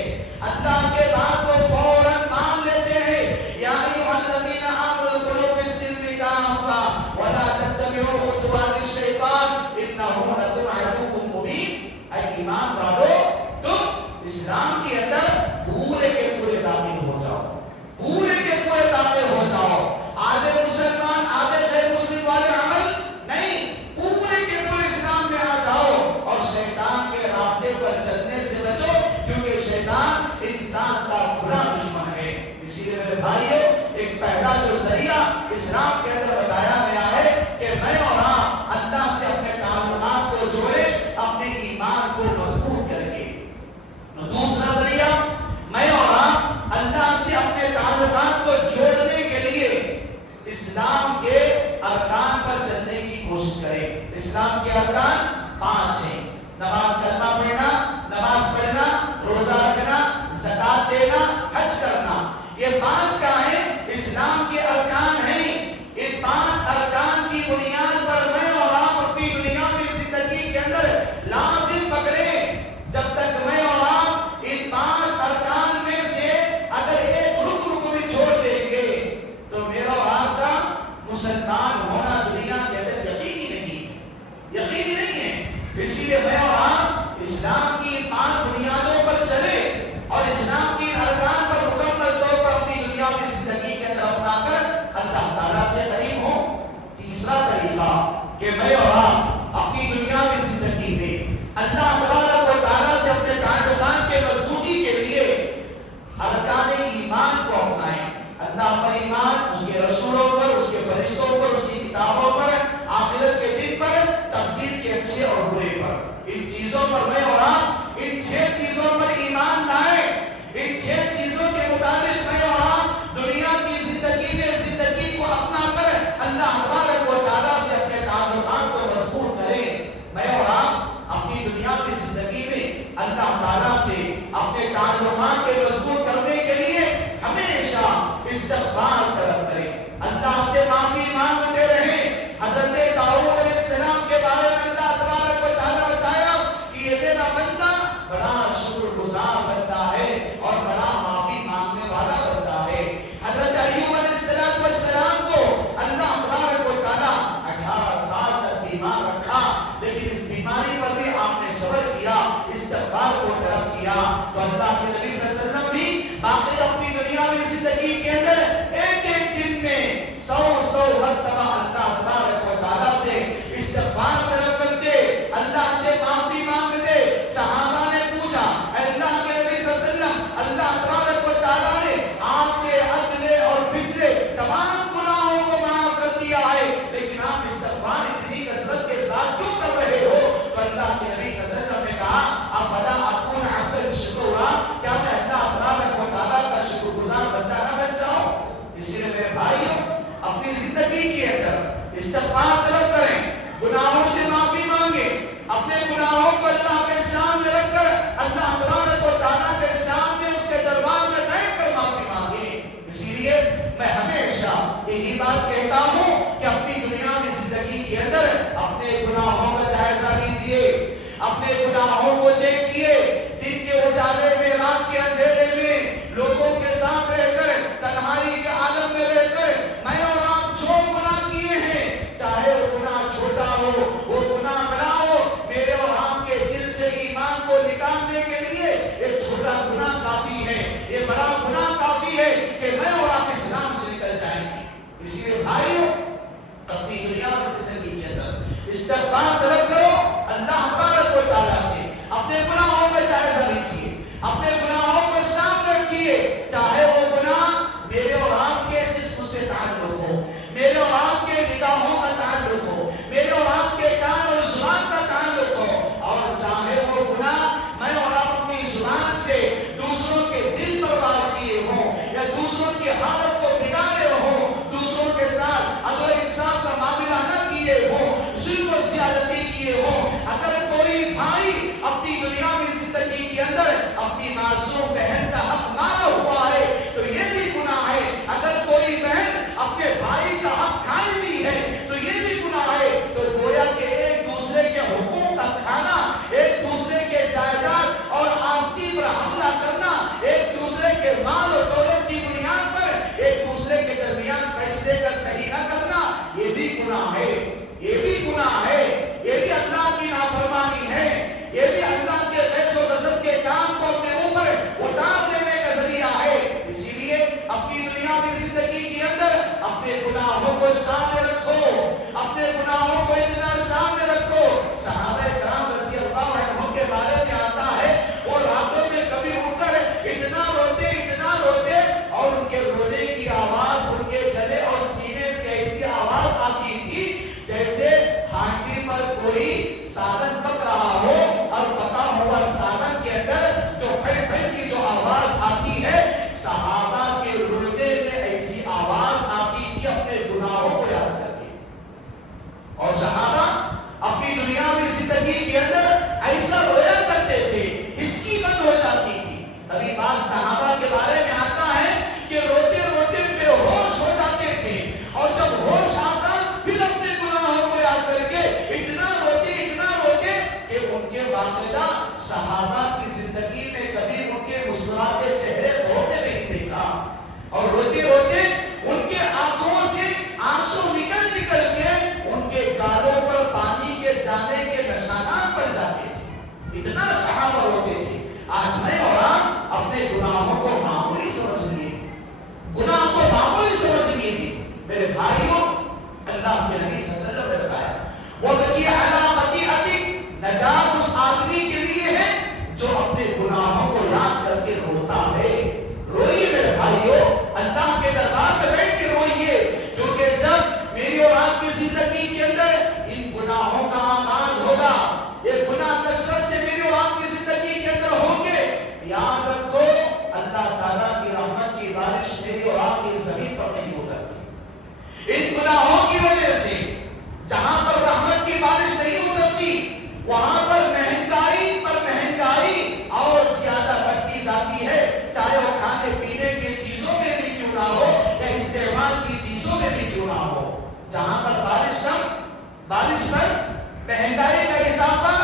اللہ کے بات کو فوراً مان لیتے ہیں. یا ایھا الذین آمنوا ادخلوا فی السلم کافۃ ولا تتبعوا خطوات الشیطان انہ لکم عدو مبین. اے ایمان والو تم اسلام کے اندر پورے کے پورے داخل ہو جاؤ. پورے کے پورے داخل ہو جاؤ. آدھے مسلمان آدھے غیر مسلم والے عمل نہیں. پورے کے پورے اسلام میں آ جاؤ اور شیطان کے راستے پر چلنے سے بچو کیونکہ شیطان انسان کا بڑا دشمن ہے. اسی لیے میرے بھائیو ایک پہلا جو ذریعہ اسلام کے اندر بتایا گیا ہے کہ میں اور آپ اللہ سے اپنے تعلقات کو جوڑے اپنے ایمان کو مضبوط کر کے. دوسرا ذریعہ میں اور آپ اللہ سے اپنے تعلقات کو جوڑنے کے لیے اسلام کے ارکان پر چلنے کی کوشش کریں. اسلام کے ارکان 5 ہیں. نماز کلمہ پڑھنا, نماز پڑھنا, روزہ رکھنا, زکات دینا, حج کرنا. یہ 5 کا ہے اسلام کے ارکان ہیں. ان 5 ارکان کی بنیاد پر میں اور آپ اپنی دنیا کی زندگی کے اندر لازم پکڑیں. جب تک میں اور آپ ان 5 ارکان میں سے اگر ایک رکن کو بھی چھوڑ دیں گے تو میرا اور آپ کا مسلمان ہونا دنیا کے اندر یقینی نہیں ہے. اسی لیے میں اور آپ اسلام کی 5 بنیادوں پر چلے اور اسلام کی ارکان پر مکمل طور پر اپنی دنیا کی زندگی کے اندر اپنا کر اللہ تعالیٰ سے قریب ہوں. تیسرا طریقہ کہ میں اور آپ اپنی دنیا کی زندگی میں اللہ تبارک و تعالیٰ سے اپنے تعلقات کے مضبوطی کے لیے ارکان ایمان کو اپنائیں. اللہ پر ایمان, اس کے رسولوں پر, اس کے فرشتوں پر, اس کی کتابوں پر, آخرت کے دن پر, تقدیر کے اچھے اور برے پر. ان چیزوں پر میں اور آپ ان 6 چیزوں پر ایمان لائیں. ان 6 چیزوں کے مطابق میں اور آپ دنیا کی زندگی میں زندگی کو اپنا کر اللہ تبارک و تعالیٰ سے اپنے تعلقات کو مضبوط کریں. میں اور آپ اپنی دنیا کی زندگی میں اللہ تعالیٰ سے اپنے تعلقات کے مضبوط کرنے کے لیے ہمیشہ استغفار طلب کریں. اللہ سے معافی مانگتے رہیں. حضرت داؤد علیہ السلام کے بارے میں اللہ تبارک و تعالیٰ بتایا کہ یہ میرا بندہ بڑا شکر گزار بندہ ہے اور بڑا معافی مانگنے والا بندہ ہے. حضرت ایوب علیہ السلام کو اللہ تبارک و تعالیٰ 18 سال تک بیمار رکھا لیکن اس بیماری پر بھی آپ نے صبر کیا, استغفار کو طلب کیا. تو اللہ کے نبی صلی اللہ علیہ وسلم بھی باقی اپنی دنیا میں زندگی کے اندر ایک دن میں 100 مرتبہ اللہ تبارک و تعالیٰ سے استغفار طلب کرتے, اللہ سے معافی مانگتے. صحابہ نے پوچھا اے اللہ کے نبی صلی اللہ علیہ وسلم اللہ تبارک و تعالیٰ نے آپ کے اگلے اور پچھلے تمام گناہوں کو معاف کر دیا ہے لیکن آپ استغفار اتنی کثرت کے ساتھ کیوں کر رہے ہو؟ تو اللہ کے نبی صلی اللہ علیہ وسلم نے کہا افلا اکون عبدا شکورا, کیا میں اللہ تبارک و تعالیٰ کا شکر گزار بندہ نہ بن جاؤں؟ بات کہتا ہوں کہ اپنی دنیا میں زندگی کے اندر اپنے گناہوں کا جائزہ لیجئے، اپنے گناہوں کو دیکھیے، دن کے اجالے میں، رات کے اندھیرے میں، لوگوں کے ساتھ رہ کر، تنہائی کے عالم میں رہ کر میں اور آپ جو گناہ کیے ہیں، چاہے وہ گناہ چھوٹا ہو، وہ گناہ بڑا ہو، میرے اور آپ کے دل سے ایمان کو نکالنے کے لیے ایک چھوٹا گناہ کافی ہے، یہ بڑا گناہ کافی ہے کہ میں اور آپ اسلام سے نکل جائیں گے۔ اسی لیے بھائیو، اپنی دنیا میں زندگی کے اندر استغفار طلب کرو اللہ تبارک و تعالیٰ سے، اپنے گناہوں کا جائزہ لیجیے، اپنے گناہوں کو سامنے رکھیے، چاہے وہ گناہ میرے اور آپ کے جسم سے تعلق ہو، میرے اور آپ کے نگاہوں کا تعلق ہو، میرے اور آپ کے کان اور زبان کا تعلق ہو، اور چاہے وہ گناہ میں اور آپ اپنی زبان سے دوسروں کے دل پر وار کیے ہوں، یا دوسروں کی حالت کو بگاڑے ہوں، دوسروں کے ساتھ عدل و انصاف کا معاملہ نہ کیے ہوں، ظلم و زیادتی کیے ہوں، اگر کوئی بھائی اپنی دنیا میں زندگی کے اندر اپنی معصوم بہن کا حق مارا ہوا ہے تو یہ بھی گناہ ہے، اگر کوئی بہن اپنے بھائی کا حق کھائی بھی ہے تو یہ بھی گناہ ہے، تو گویا کہ ایک دوسرے کے حقوق کا کھانا، ایک دوسرے کے جائیداد اور آستی پر حملہ کرنا، ایک دوسرے کے مال اور دولت کی بنیاد پر ایک دوسرے کے درمیان فیصلے کا صحیح نہ کرنا، یہ بھی گناہ ہے، یہ بھی گناہ ہے، یہ بھی اللہ کی نافرمانی ہے، یہ بھی اللہ کے غیظ و غضب کے کام کو اپنے اوپر اتار لینے کا ذریعہ ہے۔ اسی لیے اپنی دنیا کی زندگی کے اندر اپنے گناہوں کو سامنے رکھو، اپنے گناہوں کو اتنا سامنے رکھو۔ صحابہ کرام رضی اللہ عنہم کے بارے میں آتا ہے وہ راتوں میں کبھی اٹھ کر اتنا روتے اور ان کے رونے کی آواز ان کے گلے اور سینے سے ایسی آواز آتی تھی جیسے ہانڈی پر کوئی سالن پک رہا ہو اور پکا ہوا سالن کے اندر جو پھٹ پھٹ کی جو آواز آتی ہے، صحابہ کے رونے میں ایسی آواز آتی تھی اپنے گناہوں کو یاد کر کے۔ اور صحابہ اپنی دنیا میں زندگی کے اندر ایسا رویا کرتے تھے، ہچکی بند ہو جاتی تھی۔ کبھی بعض صحابہ کے بارے میں آتا ہے کہ روتے روتے بے ہوش ہو جاتے تھے، اور جب ہوش آتا پھر اپنے گناہوں کو یاد کر کے اتنا روتے کہ ان کے باقاعدہ صحابہ کی زندگی میں کبھی ان کے مسکراتے چہرے دھوتے نہیں دیکھا، اور روتے روتے ان کے آنکھوں سے آنسو نکل کے ان کے گالوں پر پانی کے جانے کے نشانات پڑ جاتے تھے، اتنا صحابہ روتے تھے۔ آج میں اور آپ اپنے گناہوں کو معمولی سمجھ لیے، گناہ کو معمولی سمجھ لیے۔ میرے بھائیوں، اللہ کے نبی صلی اللہ علیہ وسلم نے بتایا وَبَكِيَ عَلَىٰ خَطِيئَتِهِ، نجات اس آدمی کے لیے ہے جو اپنے گناہوں کو یاد کر کے روتا ہے۔ روئیے میرے بھائیوں، اللہ کے دربار میں بیٹھ کے روئیے، کیونکہ جب میری اور آپ کی زندگی کے اندر ان گناہوں کا آغاز ہوگا، یہ گناہ کثرت سے میری اور آپ کی زندگی کے اندر ہوں گے، یاد رکھو اللہ تعالیٰ کی رحمت کی بارش میری اور آپ کی زمین پر نہیں اترتی۔ ان گناہوں کی وجہ سے جہاں پر رحمت کی بارش نہیں اترتی، وہاں پر مہنگائی پر مہنگائی اور زیادہ بڑھتی جاتی ہے، چاہے وہ کھانے پینے کی چیزوں میں بھی کیوں نہ ہو یا استعمال کی چیزوں میں بھی کیوں نہ ہو۔ جہاں پر بارش کم، بارش پر مہنگائی کا اضافہ،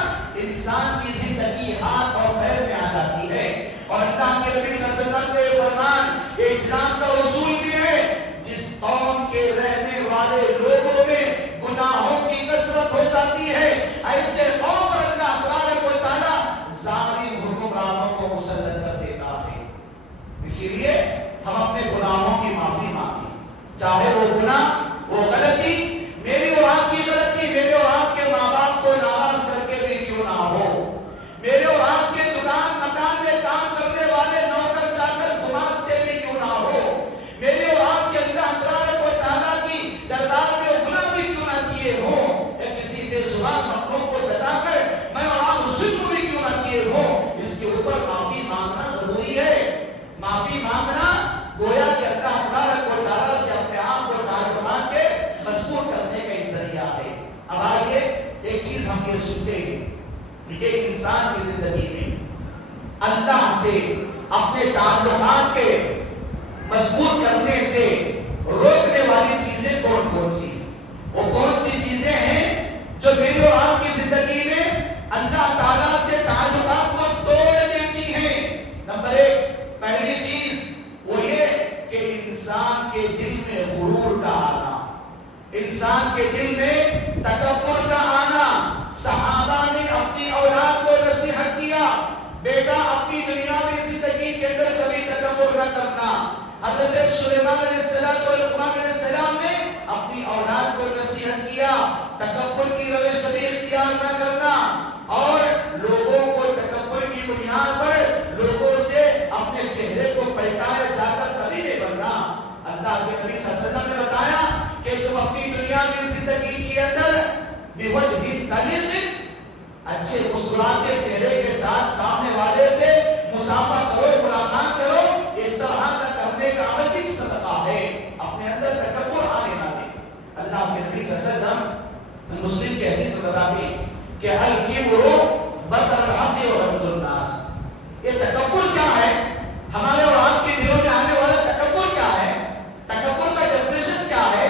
انسان کی زندگی ہاتھ اور پیر میں آ جاتی ہے۔ اور اللہ کے نبی صلی اللہ علیہ وسلم کا یہ فرمان، یہ اسلام کا اصول بھی ہے، جس قوم کے رہنے والے لوگوں میں گناہوں کی کثرت ہو جاتی ہے، ایسے قوم پر اللہ تبارک و تعالیٰ ظالم حکمرانوں کو مسلط کر دیتا ہے۔ اسی لیے ہم اپنے گناہوں کی معافی مانگیں، چاہے وہ گناہ، وہ غلطی، میری اور آپ کی غلطی میرے اور آپ کے ماں باپ کو ناراض کر کے بھی کیوں نہ ہو، میرے اور آپ کے دکان مکان میں کام کرنے والے نوکر چاکر گماشتے بھی کیوں نہ ہو، میرے اور آپ کے اللہ تبارک و تعالیٰ کی دربار میں گناہ بھی کیوں نہ کیے ہوں، یا کسی بے زبان مخلوق کو ستا کر میں اور آپ ظلم بھی کیوں نہ کیے ہوں، اس کے اوپر معافی مانگنا ضروری ہے۔ معافی مانگنا گویا کہ اللہ تبارک و تعالیٰ سے اپنے آپ کو تعلقات کے مضبوط کرنے کا ایک ذریعہ ہے۔ اب آئیے ایک چیز ہم یہ سنتے ہیں کہ انسان کی زندگی میں اللہ سے اپنے تعلقات کے مضبوط کرنے سے روکنے والی والی چیزیں کون کون سی ہیں؟ وہ کون سی چیزیں ہیں جو میری اور آپ کی زندگی میں اللہ تعالیٰ سے تعلقات کو توڑ دیتی ہیں؟ نمبر 1 پہلی چیز وہ یہ کہ انسان کے دل میں غرور کا آنا، انسان کے دل میں تکبر کا آنا۔ صحابہ نے اپنی اولاد کو نصیحت کیا، بیٹا اپنی دنیاوی زندگی کے اندر کبھی تکبر نہ کرنا۔ حضرت سلیمان علیہ السلام و لقمان علیہ السلام نے اپنی اولاد کو نصیحت کیا، تکبر کی روش کبھی اختیار نہ کرنا، اور لوگوں کو تکبر کی بنیاد پر لوگوں سے اپنے چہرے کو پلٹائے جا کر کبھی نہیں بننا۔ اللہ کے نبی صلی اللہ علیہ وسلم نے بتایا کہ تم اپنی دنیا کی زندگی کے اندر بوجہ طلیق، اچھے مسکراتے چہرے کے ساتھ سامنے والے سے مصافحہ کرو، ملاقات کرو، اس طرح کا کرنے کا عمل بھی صدقہ ہے، اپنے اندر تکبر آنے نہ دیں۔ اللہ کے نبی صلی اللہ علیہ وسلم مسلم کے حدیث میں بتاتے ہیں کہ الکبر بطر الحق وغمط الناس، یہ تکبر کیا ہے؟ ہمارے اور آپ کے دلوں میں آنے والا تکبر کیا ہے؟ تکبر کا ڈیفینیشن کیا ہے؟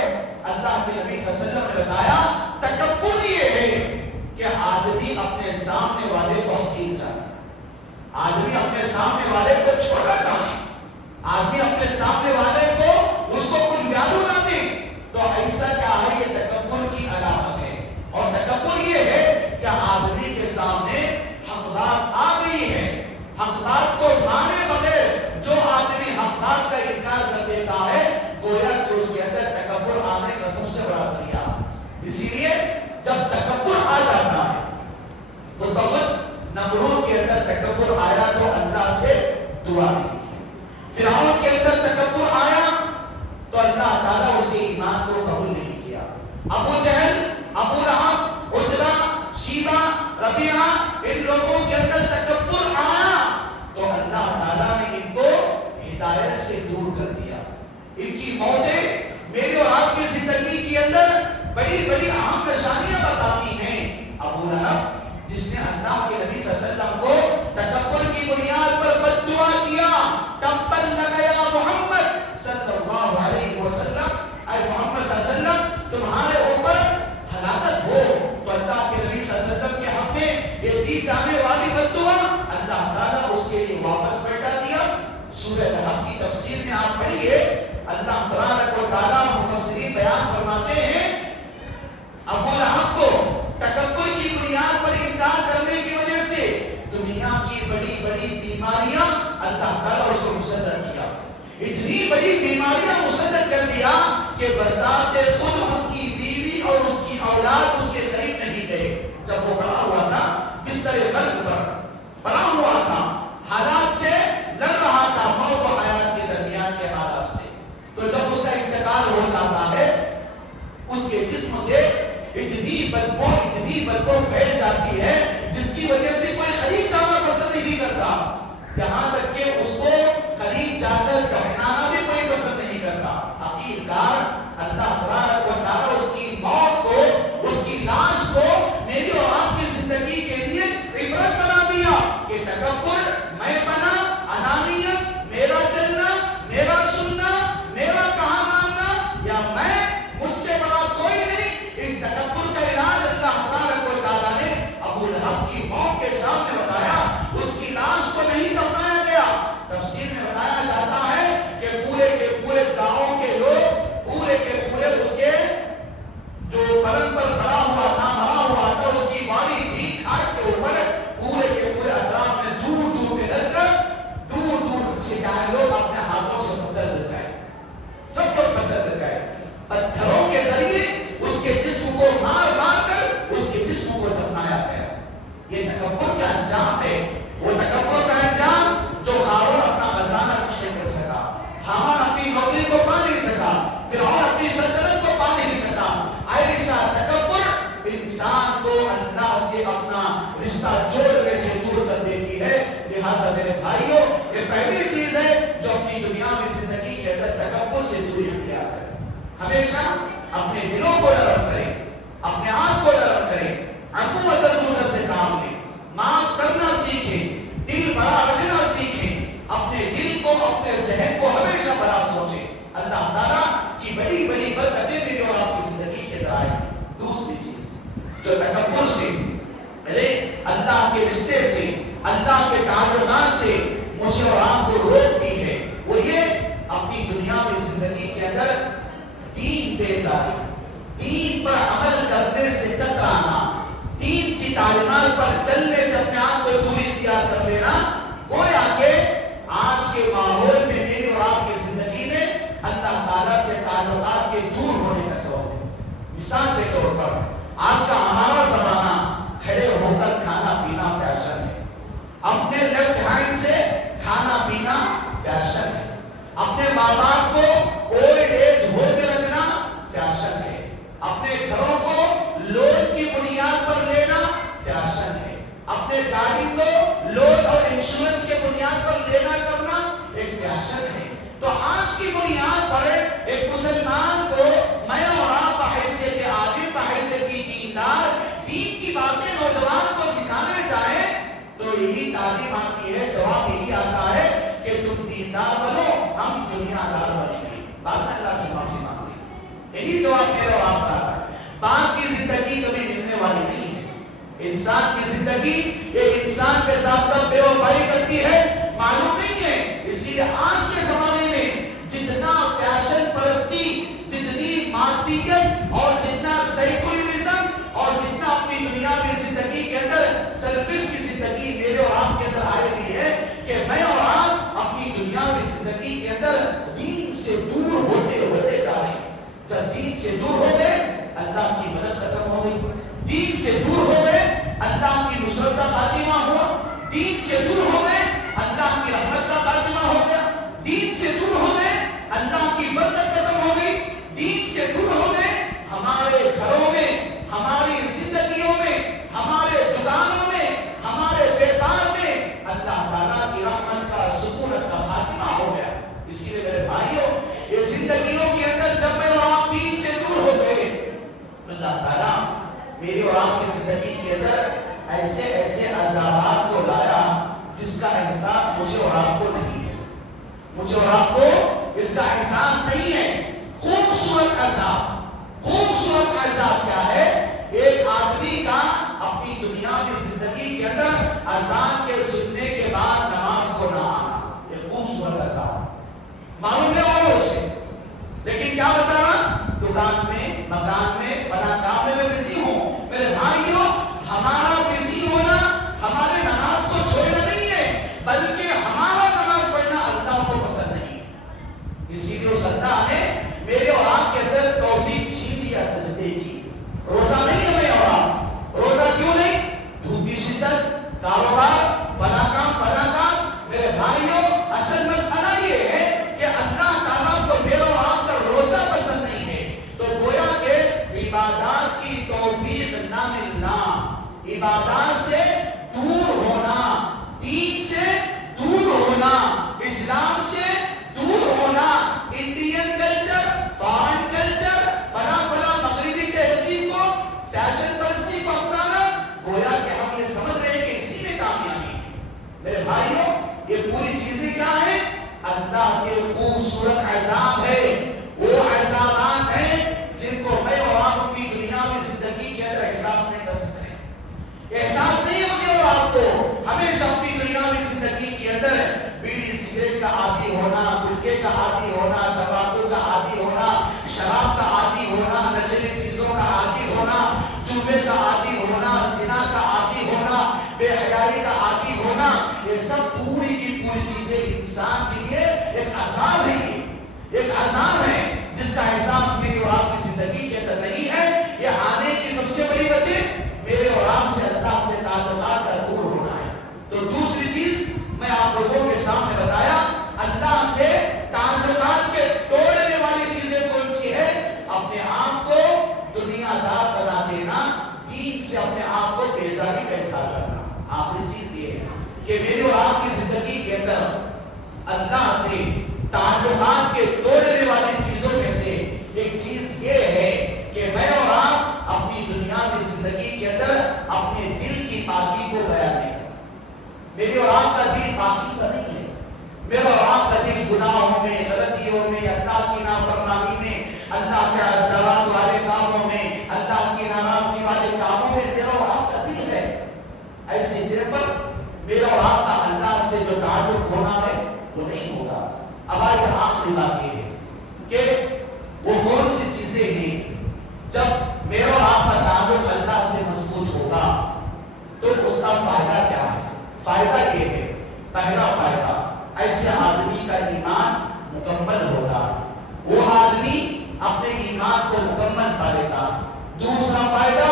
اللہ کے نبی صلی اللہ علیہ وسلم نے بتایا تکبر یہ ہے کہ آدمی اپنے سامنے والے کو حقیر جانے، آدمی اپنے سامنے والے کو چھوٹا جانے، آدمی اپنے سامنے والے کو اس کو کوئی ویلیو نہ دے، تو ایسا کیا ہے؟ یہ تکبر کی علامت ہے۔ اور تکبر یہ ہے کہ آدمی کے سامنے حق بات آ گئی ہے، حق بات کو مانے بغیر جو آدمی حق بات کا انکار کر دیتا ہے، گویا کہ اس کے اندر تکبر آنے کا سب سے بڑا ذریعہ۔ اسی لیے جب تکبر آ جاتا ہے تو بغت نمرود کے اندر تکبر آیا تو اللہ سے دعا نہیں کی، فرعون کے اندر تکبر آیا تو اللہ تعالیٰ اس کے ایمان کو قبول نہیں کیا، ابو جہل، ابو لہب، عتبہ، شیبہ، ربیعہ، ان لوگوں کے اندر تکبر آیا تو اللہ تعالیٰ نے ان کو ہدایت سے دور کر دیا۔ ان کی موتیں میری اور آپ کی زندگی کے اندر بڑی بڑی اہم نشانیاں بتاتی ہیں۔ ابو لہب جس نے اللہ کے نبی صلی اللہ علیہ وسلم کو تکبر کی بنیاد پر بد دعا کیا، تبا لک یا محمد صلی اللہ علیہ وسلم، اے محمد صلی اللہ علیہ وسلم تمہارے اوپر ہلاکت ہو، تو اللہ کے نبی صلی اللہ علیہ وسلم کے حق میں یہ دی جانے والی بد دعا اللہ تعالیٰ اس کے لیے واپس بیٹھا دیا۔ سورہ لہب کی تفسیر میں آپ پڑھیے، اللہ تبارک و تعالیٰ مفسرین بیان فرماتے ہیں ابو لہب کو تکبر کی بنیاد پر انکار کرنے کی وجہ سے دنیا کی بڑی بڑی بیماریاں اللہ تعالیٰ اس کو مسلط کیا، اتنی بڑی بیماریاں مسلط کر دیا کہ بذات خود اس کی بیوی اور اس کی اولاد اس کے قریب نہیں گئے۔ جب وہ بڑا ہوا تھا، بستر مرگ پر بڑا ہوا تھا، حالات سے لڑ رہا تھا، موت و حیات کے درمیان کے حالات سے، تو جب اس کا انتقال ہو جاتا ہے اس کے جسم سے اتنی بدبو پھیل جاتی ہے جس کی وجہ سے کوئی قریب جانا پسند نہیں کرتا، یہاں تک کہ اس کو قریب جا کر دفنانا بھی کوئی پسند نہیں کرتا۔ آخرکار اللہ تبارک و تعالیٰ اس کی موت کو، اس کی لاش کو میری اور آپ کی زندگی کے لیے عبرت بنا دیا کہ تکبر میں بنا، انانیت، میرا چلنا، میرا سننا، میرا کہاں ماننا، یا میں مجھ سے بڑا کوئی نہیں، اس تکبر کا علاج اللہ تبارک و تعالیٰ نے ابو لہب کی موت کے سامنے بتایا۔ اس کی لاش کو نہیں دفنایا گیا، تفسیر میں بتایا جاتا ہے کہ پورے کے پورے گاؤں کے لوگ، پورے کے پورے اس کے جو پلنگ پر بڑا ہوا تھا، مرا ہوا تھا، اس کی باڈی تھی کھاٹ کے اوپر، پورے کے پورے اطراف میں دور دور کے ڈر کر دور دور سے جائے لوگ اپنے ہاتھوں سے پتھر لگائے، سب لوگ پتھر لگائے، پتھروں کے ذریعے اس کے جسم کو مار مار کر اس کے جسم کو دفنایا گیا۔ یہ تکبر کا انجام ہے، وہ تکبر کا انجام جو قارون اپنا خزانہ کچھ نہیں کر سکا، حامان اپنی نوکری کو پا نہیں سکا، فرعون اپنی سلطنت کو پا نہیں سکا۔ ایسا تکبر انسان کو اللہ سے اپنا رشتہ جوڑنے سے دور کر دیتی ہے۔ لہٰذا میرے بھائیوں، یہ پہلی چیز ہے جو اپنی دنیا میں زندگی کے اندر تکبر سے دوری اختیار کریں۔ ہمیشہ اپنے دلوں کو نرم کریں، اپنے آپ کو نرم کریں، عفو و ترمزر سے کام لیں، معاف کرنا سیکھیں، دل بڑا رکھنا سیکھیں، اپنے دل کو، اپنے ذہن کو ہمیشہ بڑا سوچیں۔ اللہ تعالیٰ کی بڑی بڑی رشتے سے، اللہ کے تعلقات سے مجھے اور آپ کو روکتی ہے، وہ یہ اپنی دنیاوی زندگی کے اندر دین بیزاری، دین پر عمل کرنے سے کترانا، دین کی تعلیمات پر چلنے سے اپنے آپ کو دوری اختیار کر لینا، گویا کہ آج کے ماحول میں میری اور آپ کی زندگی میں اللہ تعالیٰ سے تعلقات کے دور ہونے کا سبب ہے۔ مثال کے طور پر آج کا ہمارا زمانہ کھڑے ہو کر کھانا پینا فیشن ہے، اپنے لیفٹ ہینڈ سے کھانا پینا فیشن ہے، اپنے ماں باپ کو اولڈ ایج ہو کے رکھنا فیشن ہے، اپنے گھروں کو لون کی بنیاد پر لینا فیشن ہے، اپنے گاڑی کو لون اور انشورنس کے بنیاد پر لینا کرنا ایک فیشن ہے۔ تو آج کی بنیاد پر ایک مسلمان کو میں اور آپ بحیثیت عالم، بحیثیت دیندار، دین کی باتیں نوجوان کو سکھانے جائیں تو یہی تعلیم آتی ہے، جواب یہی آتا ہے کہ تم دیندار بنو، ہم دنیا دار بنیں گے، بعد میں اللہ سے معافی مانگ لیں۔ یہی جواب میرا اور آپ کا آتا ہے۔ باپ کی زندگی کبھی ملنے والی نہیں ہے، انسان کی زندگی ایک انسان کے ساتھ کب بے وفائی کرتی ہے معلوم نہیں ہے۔ اسی لیے آج کے زمانے میں جتنا فیشن پرستی، جتنی مادیت اور جتنا سیکولرزم اور جتنا اپنی دنیاوی زندگی کے اندر سیلفش کی زندگی میرے اور آپ کے اندر آئی ہوئی ہے کہ میں اور آپ اپنی دنیاوی زندگی کے اندر دین سے دور ہوتے ہوتے جا رہے ہیں۔ جب دین سے دور ہو گئے اللہ کی مدد ختم ہو گئی، دین سے دور ہو گئے اللہ کی نصرت کا خاتمہ ہوا، دین سے دور ہو گئے اللہ کی رحمت کا خاتمہ ہو گیا، دین سے دور ہو گئے اللہ کی برکت ختم ہو گئی، دین سے دور ہو گئے ہمارے گھروں میں، ہماری زندگیوں میں، ہمارے دکانوں میں، ہمارے بیپار میں اللہ تعالیٰ کی رحمت کا سکونت کا خاتمہ ہو گیا۔ اسی لیے میرے بھائیوں، یہ زندگیوں کے اندر جب میں اور آپ دین سے دور ہو گئے اللہ تعالیٰ میری اور آپ کی زندگی کے اندر ایسے ایسے عذابات کو لایا جس کا احساس مجھے اور آپ کو نہیں ہے، مجھے اور آپ کو اس کا احساس نہیں ہے۔ خوبصورت عذاب، خوبصورت عذاب کیا ہے؟ ایک آدمی کا اپنی دنیاوی زندگی کے اندر اذان کے سننے کے بعد نماز کو نہ آنا، ایک خوبصورت عذاب معلوم ہے اور اسے، لیکن کیا بتا رہا دکان میں، مکان میں، فلاں کام میں بزی ہوں۔ میرے بھائیوں، ہمارا بزی ہونا ہمارے نماز کو چھوڑنا نہیں ہے، بلکہ ہمارا نماز پڑھنا اللہ کو پسند نہیں ہے۔ اسی لیے اس اللہ نے میرے اور آپ کے اندر توفیق چھین لیا سجدے کی۔ روزہ نہیں ہے میں اور آپ، روزہ کیوں نہیں؟ دھوپ کی شدت، کاروبار، فلاں کام، فلاں کام۔ میرے بھائیوں، اصل مسئلہ یہ ہے کہ اللہ تعالیٰ کو میرا اور آپ کا روزہ پسند نہیں ہے، تو گویا کہ عبادات کی توفیق نہ ملنا، عبادات سے دور ہونا، دین سے دور ہونا، اسلام سے دور ہونا، انڈین کلچر، فارن کلچر، فلاں فلاں مغربی تہذیب کو، فیشن پرستی کو اپنانا، گویا کہ ہم یہ سمجھ رہے ہیں کہ اسی میں کامیابی ہے۔ میرے بھائیوں، یہ پوری چیزیں کیا ہیں؟ اللہ کے خوبصورت عذاب ہے، وہ عذابات ہیں جن کو میں اور آپ اپنی دنیاوی زندگی کے اندر احساس نہیں کر سکتے۔ احساس نہیں ہے مجھے اور آپ کو ہمیشہ اپنی دنیاوی زندگی کے اندر بیڑی سگریٹ کا عادی ہونا، گٹکے کا عادی ہونا، تمباکو کا عادی ہونا، شراب کا عادی ہونا، نشیلی چیزوں کا عادی ہونا، جوے کا عادی ہونا، زنا کا عادی ہونا، بے حیائی کا عادی ہونا، یہ سب پوری کی پوری چیزیں انسان کے لیے ایک عذاب ہے، ایک عذاب ہے جس کا احساس میری اور آپ کی زندگی کے اندر نہیں ہے۔ یہ آنے کی سب سے بڑی وجہ میرے اور آپ سے اللہ سے تعلقات کا دور ہونا ہے۔ تو دوسری چیز میں آپ لوگوں کے سامنے بتایا، اللہ سے تعلقات کے توڑنے والی چیزیں کون سی ہے؟ اپنے آپ کو دنیا دار بنا دینا، دین سے اپنے آپ کو بیزاری کا اظہار کرنا۔ آخری چیز یہ ہے کہ میری اور آپ کی زندگی کے اندر اللہ سے تعلقات کے توڑنے والی چیزوں میں سے ایک چیز یہ ہے کہ میں اور آپ اپنی دنیاوی زندگی کے اندر اپنے دل کی پاکی کو بیان نہیں کرتے۔ میری اور آپ کا دل پاکی سا نہیں ہے، میرا اور آپ کا دل گناہوں میں، غلطیوں میں، اللہ کی نافرمانی میں، اللہ کے عذاب والے کاموں میں، اللہ کی ناراضگی والے کاموں میں میرا اور آپ کا دل ہے۔ ایسے دل پر جو تعلق ہونا ہے وہ نہیں ہوگا. اب آئیے آخری بات یہ ہے کہ وہ کون سی چیزیں ہیں جب میرا اور آپ کا تعلق اللہ سے مضبوط ہوگا تو اس کا فائدہ کیا ہے؟ فائدہ یہ ہے، پہلا فائدہ ایسے آدمی کا ایمان مکمل ہوگا، وہ آدمی اپنے ایمان کو مکمل پالے گا. دوسرا فائدہ،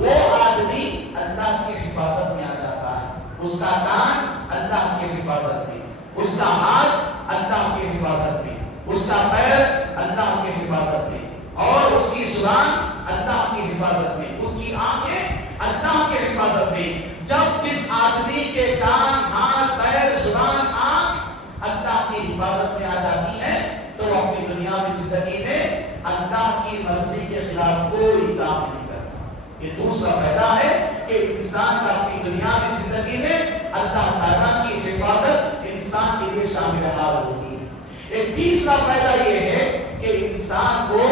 وہ آدمی اللہ کی حفاظت میں آ جاتا ہے، اس کا کان اللہ کی حفاظت میں، اس کا ہاتھ اللہ کی حفاظت میں، اس کا پیر اللہ کی حفاظت میں، اور اس کی زبان اللہ کی حفاظت میں، اس کی آنکھیں اللہ کی حفاظت میں. جب جس آدمی کے کان، ہاتھ، پیر، زبان، آنکھ اللہ کی حفاظت میں آ جاتی ہے تو وہ اپنی دنیاوی زندگی میں اللہ کی مرضی کے خلاف کوئی کام نہیں کرتا. یہ دوسرا فائدہ ہے کہ انسان کا اپنی دنیاوی زندگی میں اللہ تعالیٰ کی حفاظت انسان کے لیے شامل حال ہوتی ہے. ایک تیسرا فائدہ یہ ہے کہ انسان کو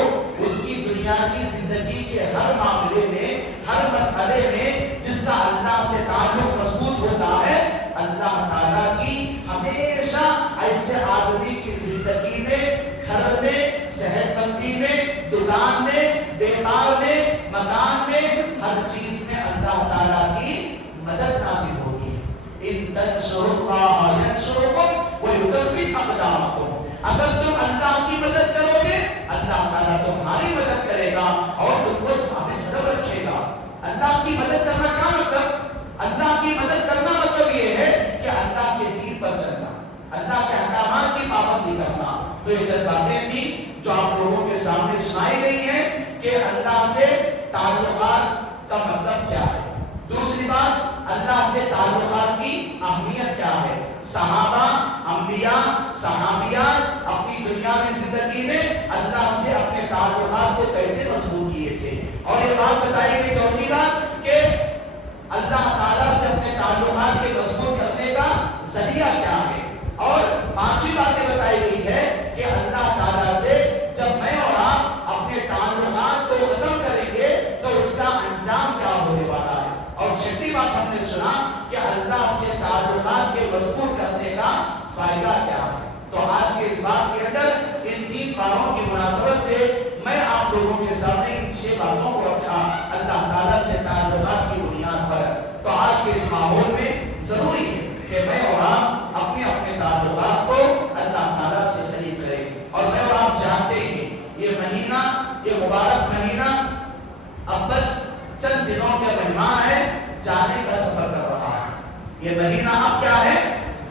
اس کی دنیا کی زندگی کے ہر معاملے میں، ہر مسئلے میں جس کا اللہ سے تعلق مضبوط ہوتا ہے، اللہ تعالیٰ کی ہمیشہ ایسے آدمی کی زندگی میں، گھر میں، صحت مندی میں، دکان میں، بیمار میں، مکان میں، ہر چیز میں اللہ تعالیٰ کی مدد نازل ہوگی. ان تنصروا اللہ ینصرکم ویثبت اقدامکم. اگر تم اللہ کی مدد کرو گے اللہ تعالیٰ تمہاری مدد کرے گا اور تم کو ثابت قدم رکھے گا. اللہ کی مدد کرنا کیا مطلب؟ اللہ کی مدد کرنا مطلب یہ ہے کہ اللہ کے دین پر چلنا، اللہ کے احکامات کی پابندی کرنا. تو یہ چند باتیں تھیں جو آپ لوگوں کے سامنے سنائی گئی ہیں کہ اللہ سے تعلقات کا مطلب کیا ہے. دوسری بات، اللہ سے تعلقات کی اہمیت کیا ہے. صحابہ، انبیاء، صحابیات اپنی دنیاوی زندگی میں اللہ سے اپنے تعلقات کو کیسے مضبوط کیے تھے. اور یہ بات بتائی گئی چوتھی بات کہ اللہ تعالیٰ سے اپنے تعلقات کے مضبوط کرنے کا ذریعہ کیا ہے. اور پانچویں باتیں بتائی گئی ہے کہ اللہ تعالیٰ سے جب میں اور آپ اپنے تعلقات کو ختم کریں گے تو اس کا انجام کیا ہونے والا ہے. اور چھٹی بات ہم نے سنا کہ اللہ سے تعلقات کے مضبوط کرنے کا فائدہ کیا ہے. تو آج کے اس بات کے اندر ان تین باتوں کی مناسبت سے میں آپ لوگوں کے سامنے ان 6 باتوں کو رکھا اللہ تعالیٰ سے تعلقات کی بنیاد پر. تو آج کے اس ماحول میں ضروری ہے کہ میں اور آپ اپنے اپنے تعلقات کو اللہ تعالیٰ سے قریب کریں. اور میں اور آپ جانتے ہیں یہ مہینہ، یہ مبارک مہینہ اب بس چند دنوں کے مہمان ہے، جانے کا سفر کر رہا ہے. یہ مہینہ اب کیا ہے؟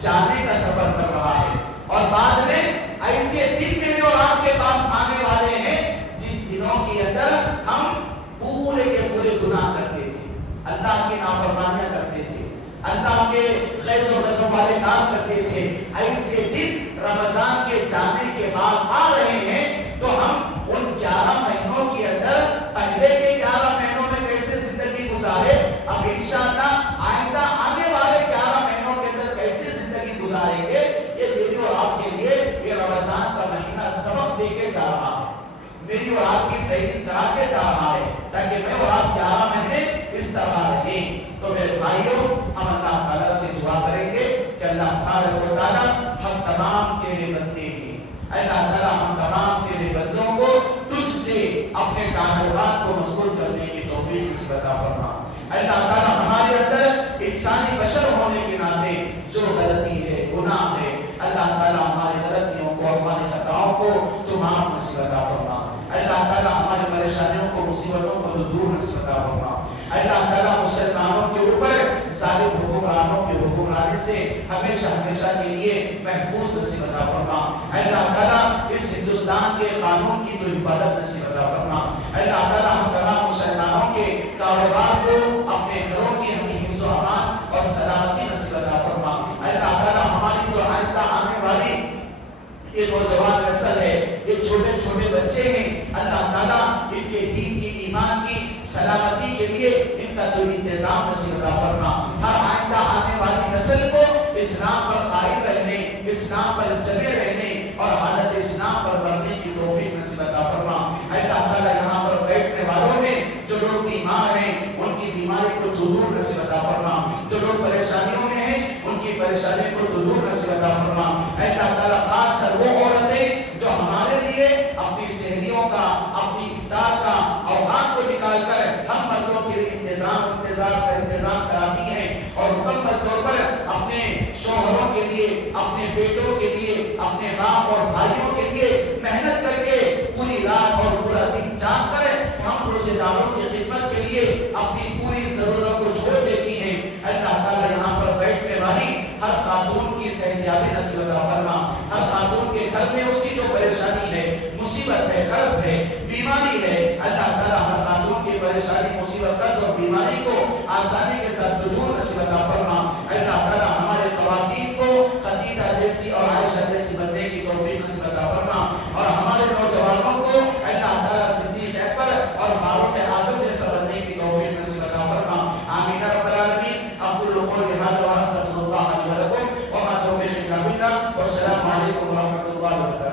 جانے کا سفر کر رہا ہے. اور بعد میں ایسے دن میرے اور آپ کے پاس آنے والے ہیں جن دنوں کے اندر ہم پورے کے پورے گناہ کرتے تھے، اللہ کی نافرمانیاں کرتے تھے، اللہ کے غیظ و غضب والے کام کرتے تھے. ایسے دن رمضان کے جانے کے بعد آ رہے ہیں تو ہم ان 11 مہینوں کے اندر پہلے کے 11 مہینوں میں کیسے زندگی گزارے، اب انشاءاللہ آئندہ آنے والے 11 مہینوں کے اندر کیسے زندگی گزاریں گے، یہ میری اور آپ کے لیے یہ رمضان کا مہینہ سبق دے کے جا رہا ہے، میری اور آپ کی تیاری کرا کے جا رہا ہے تاکہ میں اور آپ 11 مہینے اس طرح رہیں. تو میرے بھائیوں، ہم اللہ تعالیٰ سے دعا کریں گے کہ اللہ تعالیٰ ہم تمام تیرے بندے ہیں. اللہ تعالیٰ ہم تمام تیرے بندوں کو تجھ سے اپنے تعلقات کو مضبوط کرنے کی توفیق نصیب عطا فرما. اللہ تعالیٰ ہمارے اندر انسانی بشر ہونے کے ناطے جو غلطی ہے، گناہ ہے، اللہ تعالیٰ ہماری غلطیوں کو، ہماری خطاؤں کو تو معاف نصیب عطا فرما. اللہ تعالیٰ ہماری پریشانیوں کو، مصیبتوں کو تو دور نصیب عطا فرما. اللہ تعالیٰ مسلمانوں کے اوپر ظالم حکمرانوں کے حکمرانی سے ہمیشہ ہمیشہ کے لیے محفوظ نصیب عطا فرما. اللہ تعالیٰ اس ہندوستان کے قانون کی تو حفاظت نصیب عطا فرما. اللہ تعالیٰ ہم تمام مسلمانوں کے کاروبار کو، اپنے گھروں کی ہمیں حفظ و امان اور سلامتی نصیب عطا فرما. اللہ تعالیٰ ہماری جو آئندہ آنے والی یہ نوجوان نسل ہے، یہ چھوٹے چھوٹے بچے ہیں، اللہ تعالیٰ ان کے دین کی، ایمان کی سلامتی کے لیے ان کا تو انتظام نصیب عطا فرما. ہر آئندہ آنے والی نسل کو اسلام پر قائم رہنے، اسلام پر جمے رہنے اور حالت اسلام پر مرنے کی توفیق نصیب عطا فرما. اللہ تعالیٰ یہاں پر بیٹھنے والوں میں جو لوگ بیمار ہیں ان کی بیماری کو دور نصیب عطا فرما. جو لوگ پریشانیوں میں ہیں ان کی پریشانی کو تو دور نصیب عطا فرما۔ اے اللہ تعالیٰ خاص کر وہ عورتیں جو ہمارے لیے اپنی سہریوں کا، اپنی افطار کا اوقات کو نکال کر ہم مردوں کے لیے انتظام کراتی ہیں اور مکمل طور پر اپنے شوہروں کے لیے، اپنے بیٹوں کے لیے، اپنے باپ اور بھائیوں کے لیے محنت کر کے پوری رات اور پورا دن جاگ کر ہم روزے داروں کی خدمت کے لیے اپنی پوری ضرورتوں کو چھوڑ دیتی ہیں۔ اللہ تعالیٰ یہاں پر بیٹھنے والی ہر خاتون کی صحتیابی نصیب عطا فرما۔ ہر خاتون کے گھر میں اس کی جو پریشانی ہے، مصیبت ہے، قرض ہے، بیماری ہے، اللہ تعالیٰ ہر خاتون کی پریشانی، مصیبت، قرض اور بیماری کو آسانی کے ساتھ دور نصیب عطا فرما۔ اللہ تعالیٰ ہمارے خواتین کو خدیجہ جیسی اور عائشہ جیسی بننے کی توفیق نصیب عطا فرما، اور ہمارے نوجوانوں کو اللہ تعالیٰ صدیق اکبر اور فاروق اعظم جیسا بننے کی توفیق نصیب عطا فرما۔ آمین رب العالمین۔ اقول قولی ھذا واستغفر اللہ لی ولکم وما توفیقی الا باللہ، والسلام علیکم ورحمۃ اللہ وبرکاتہ۔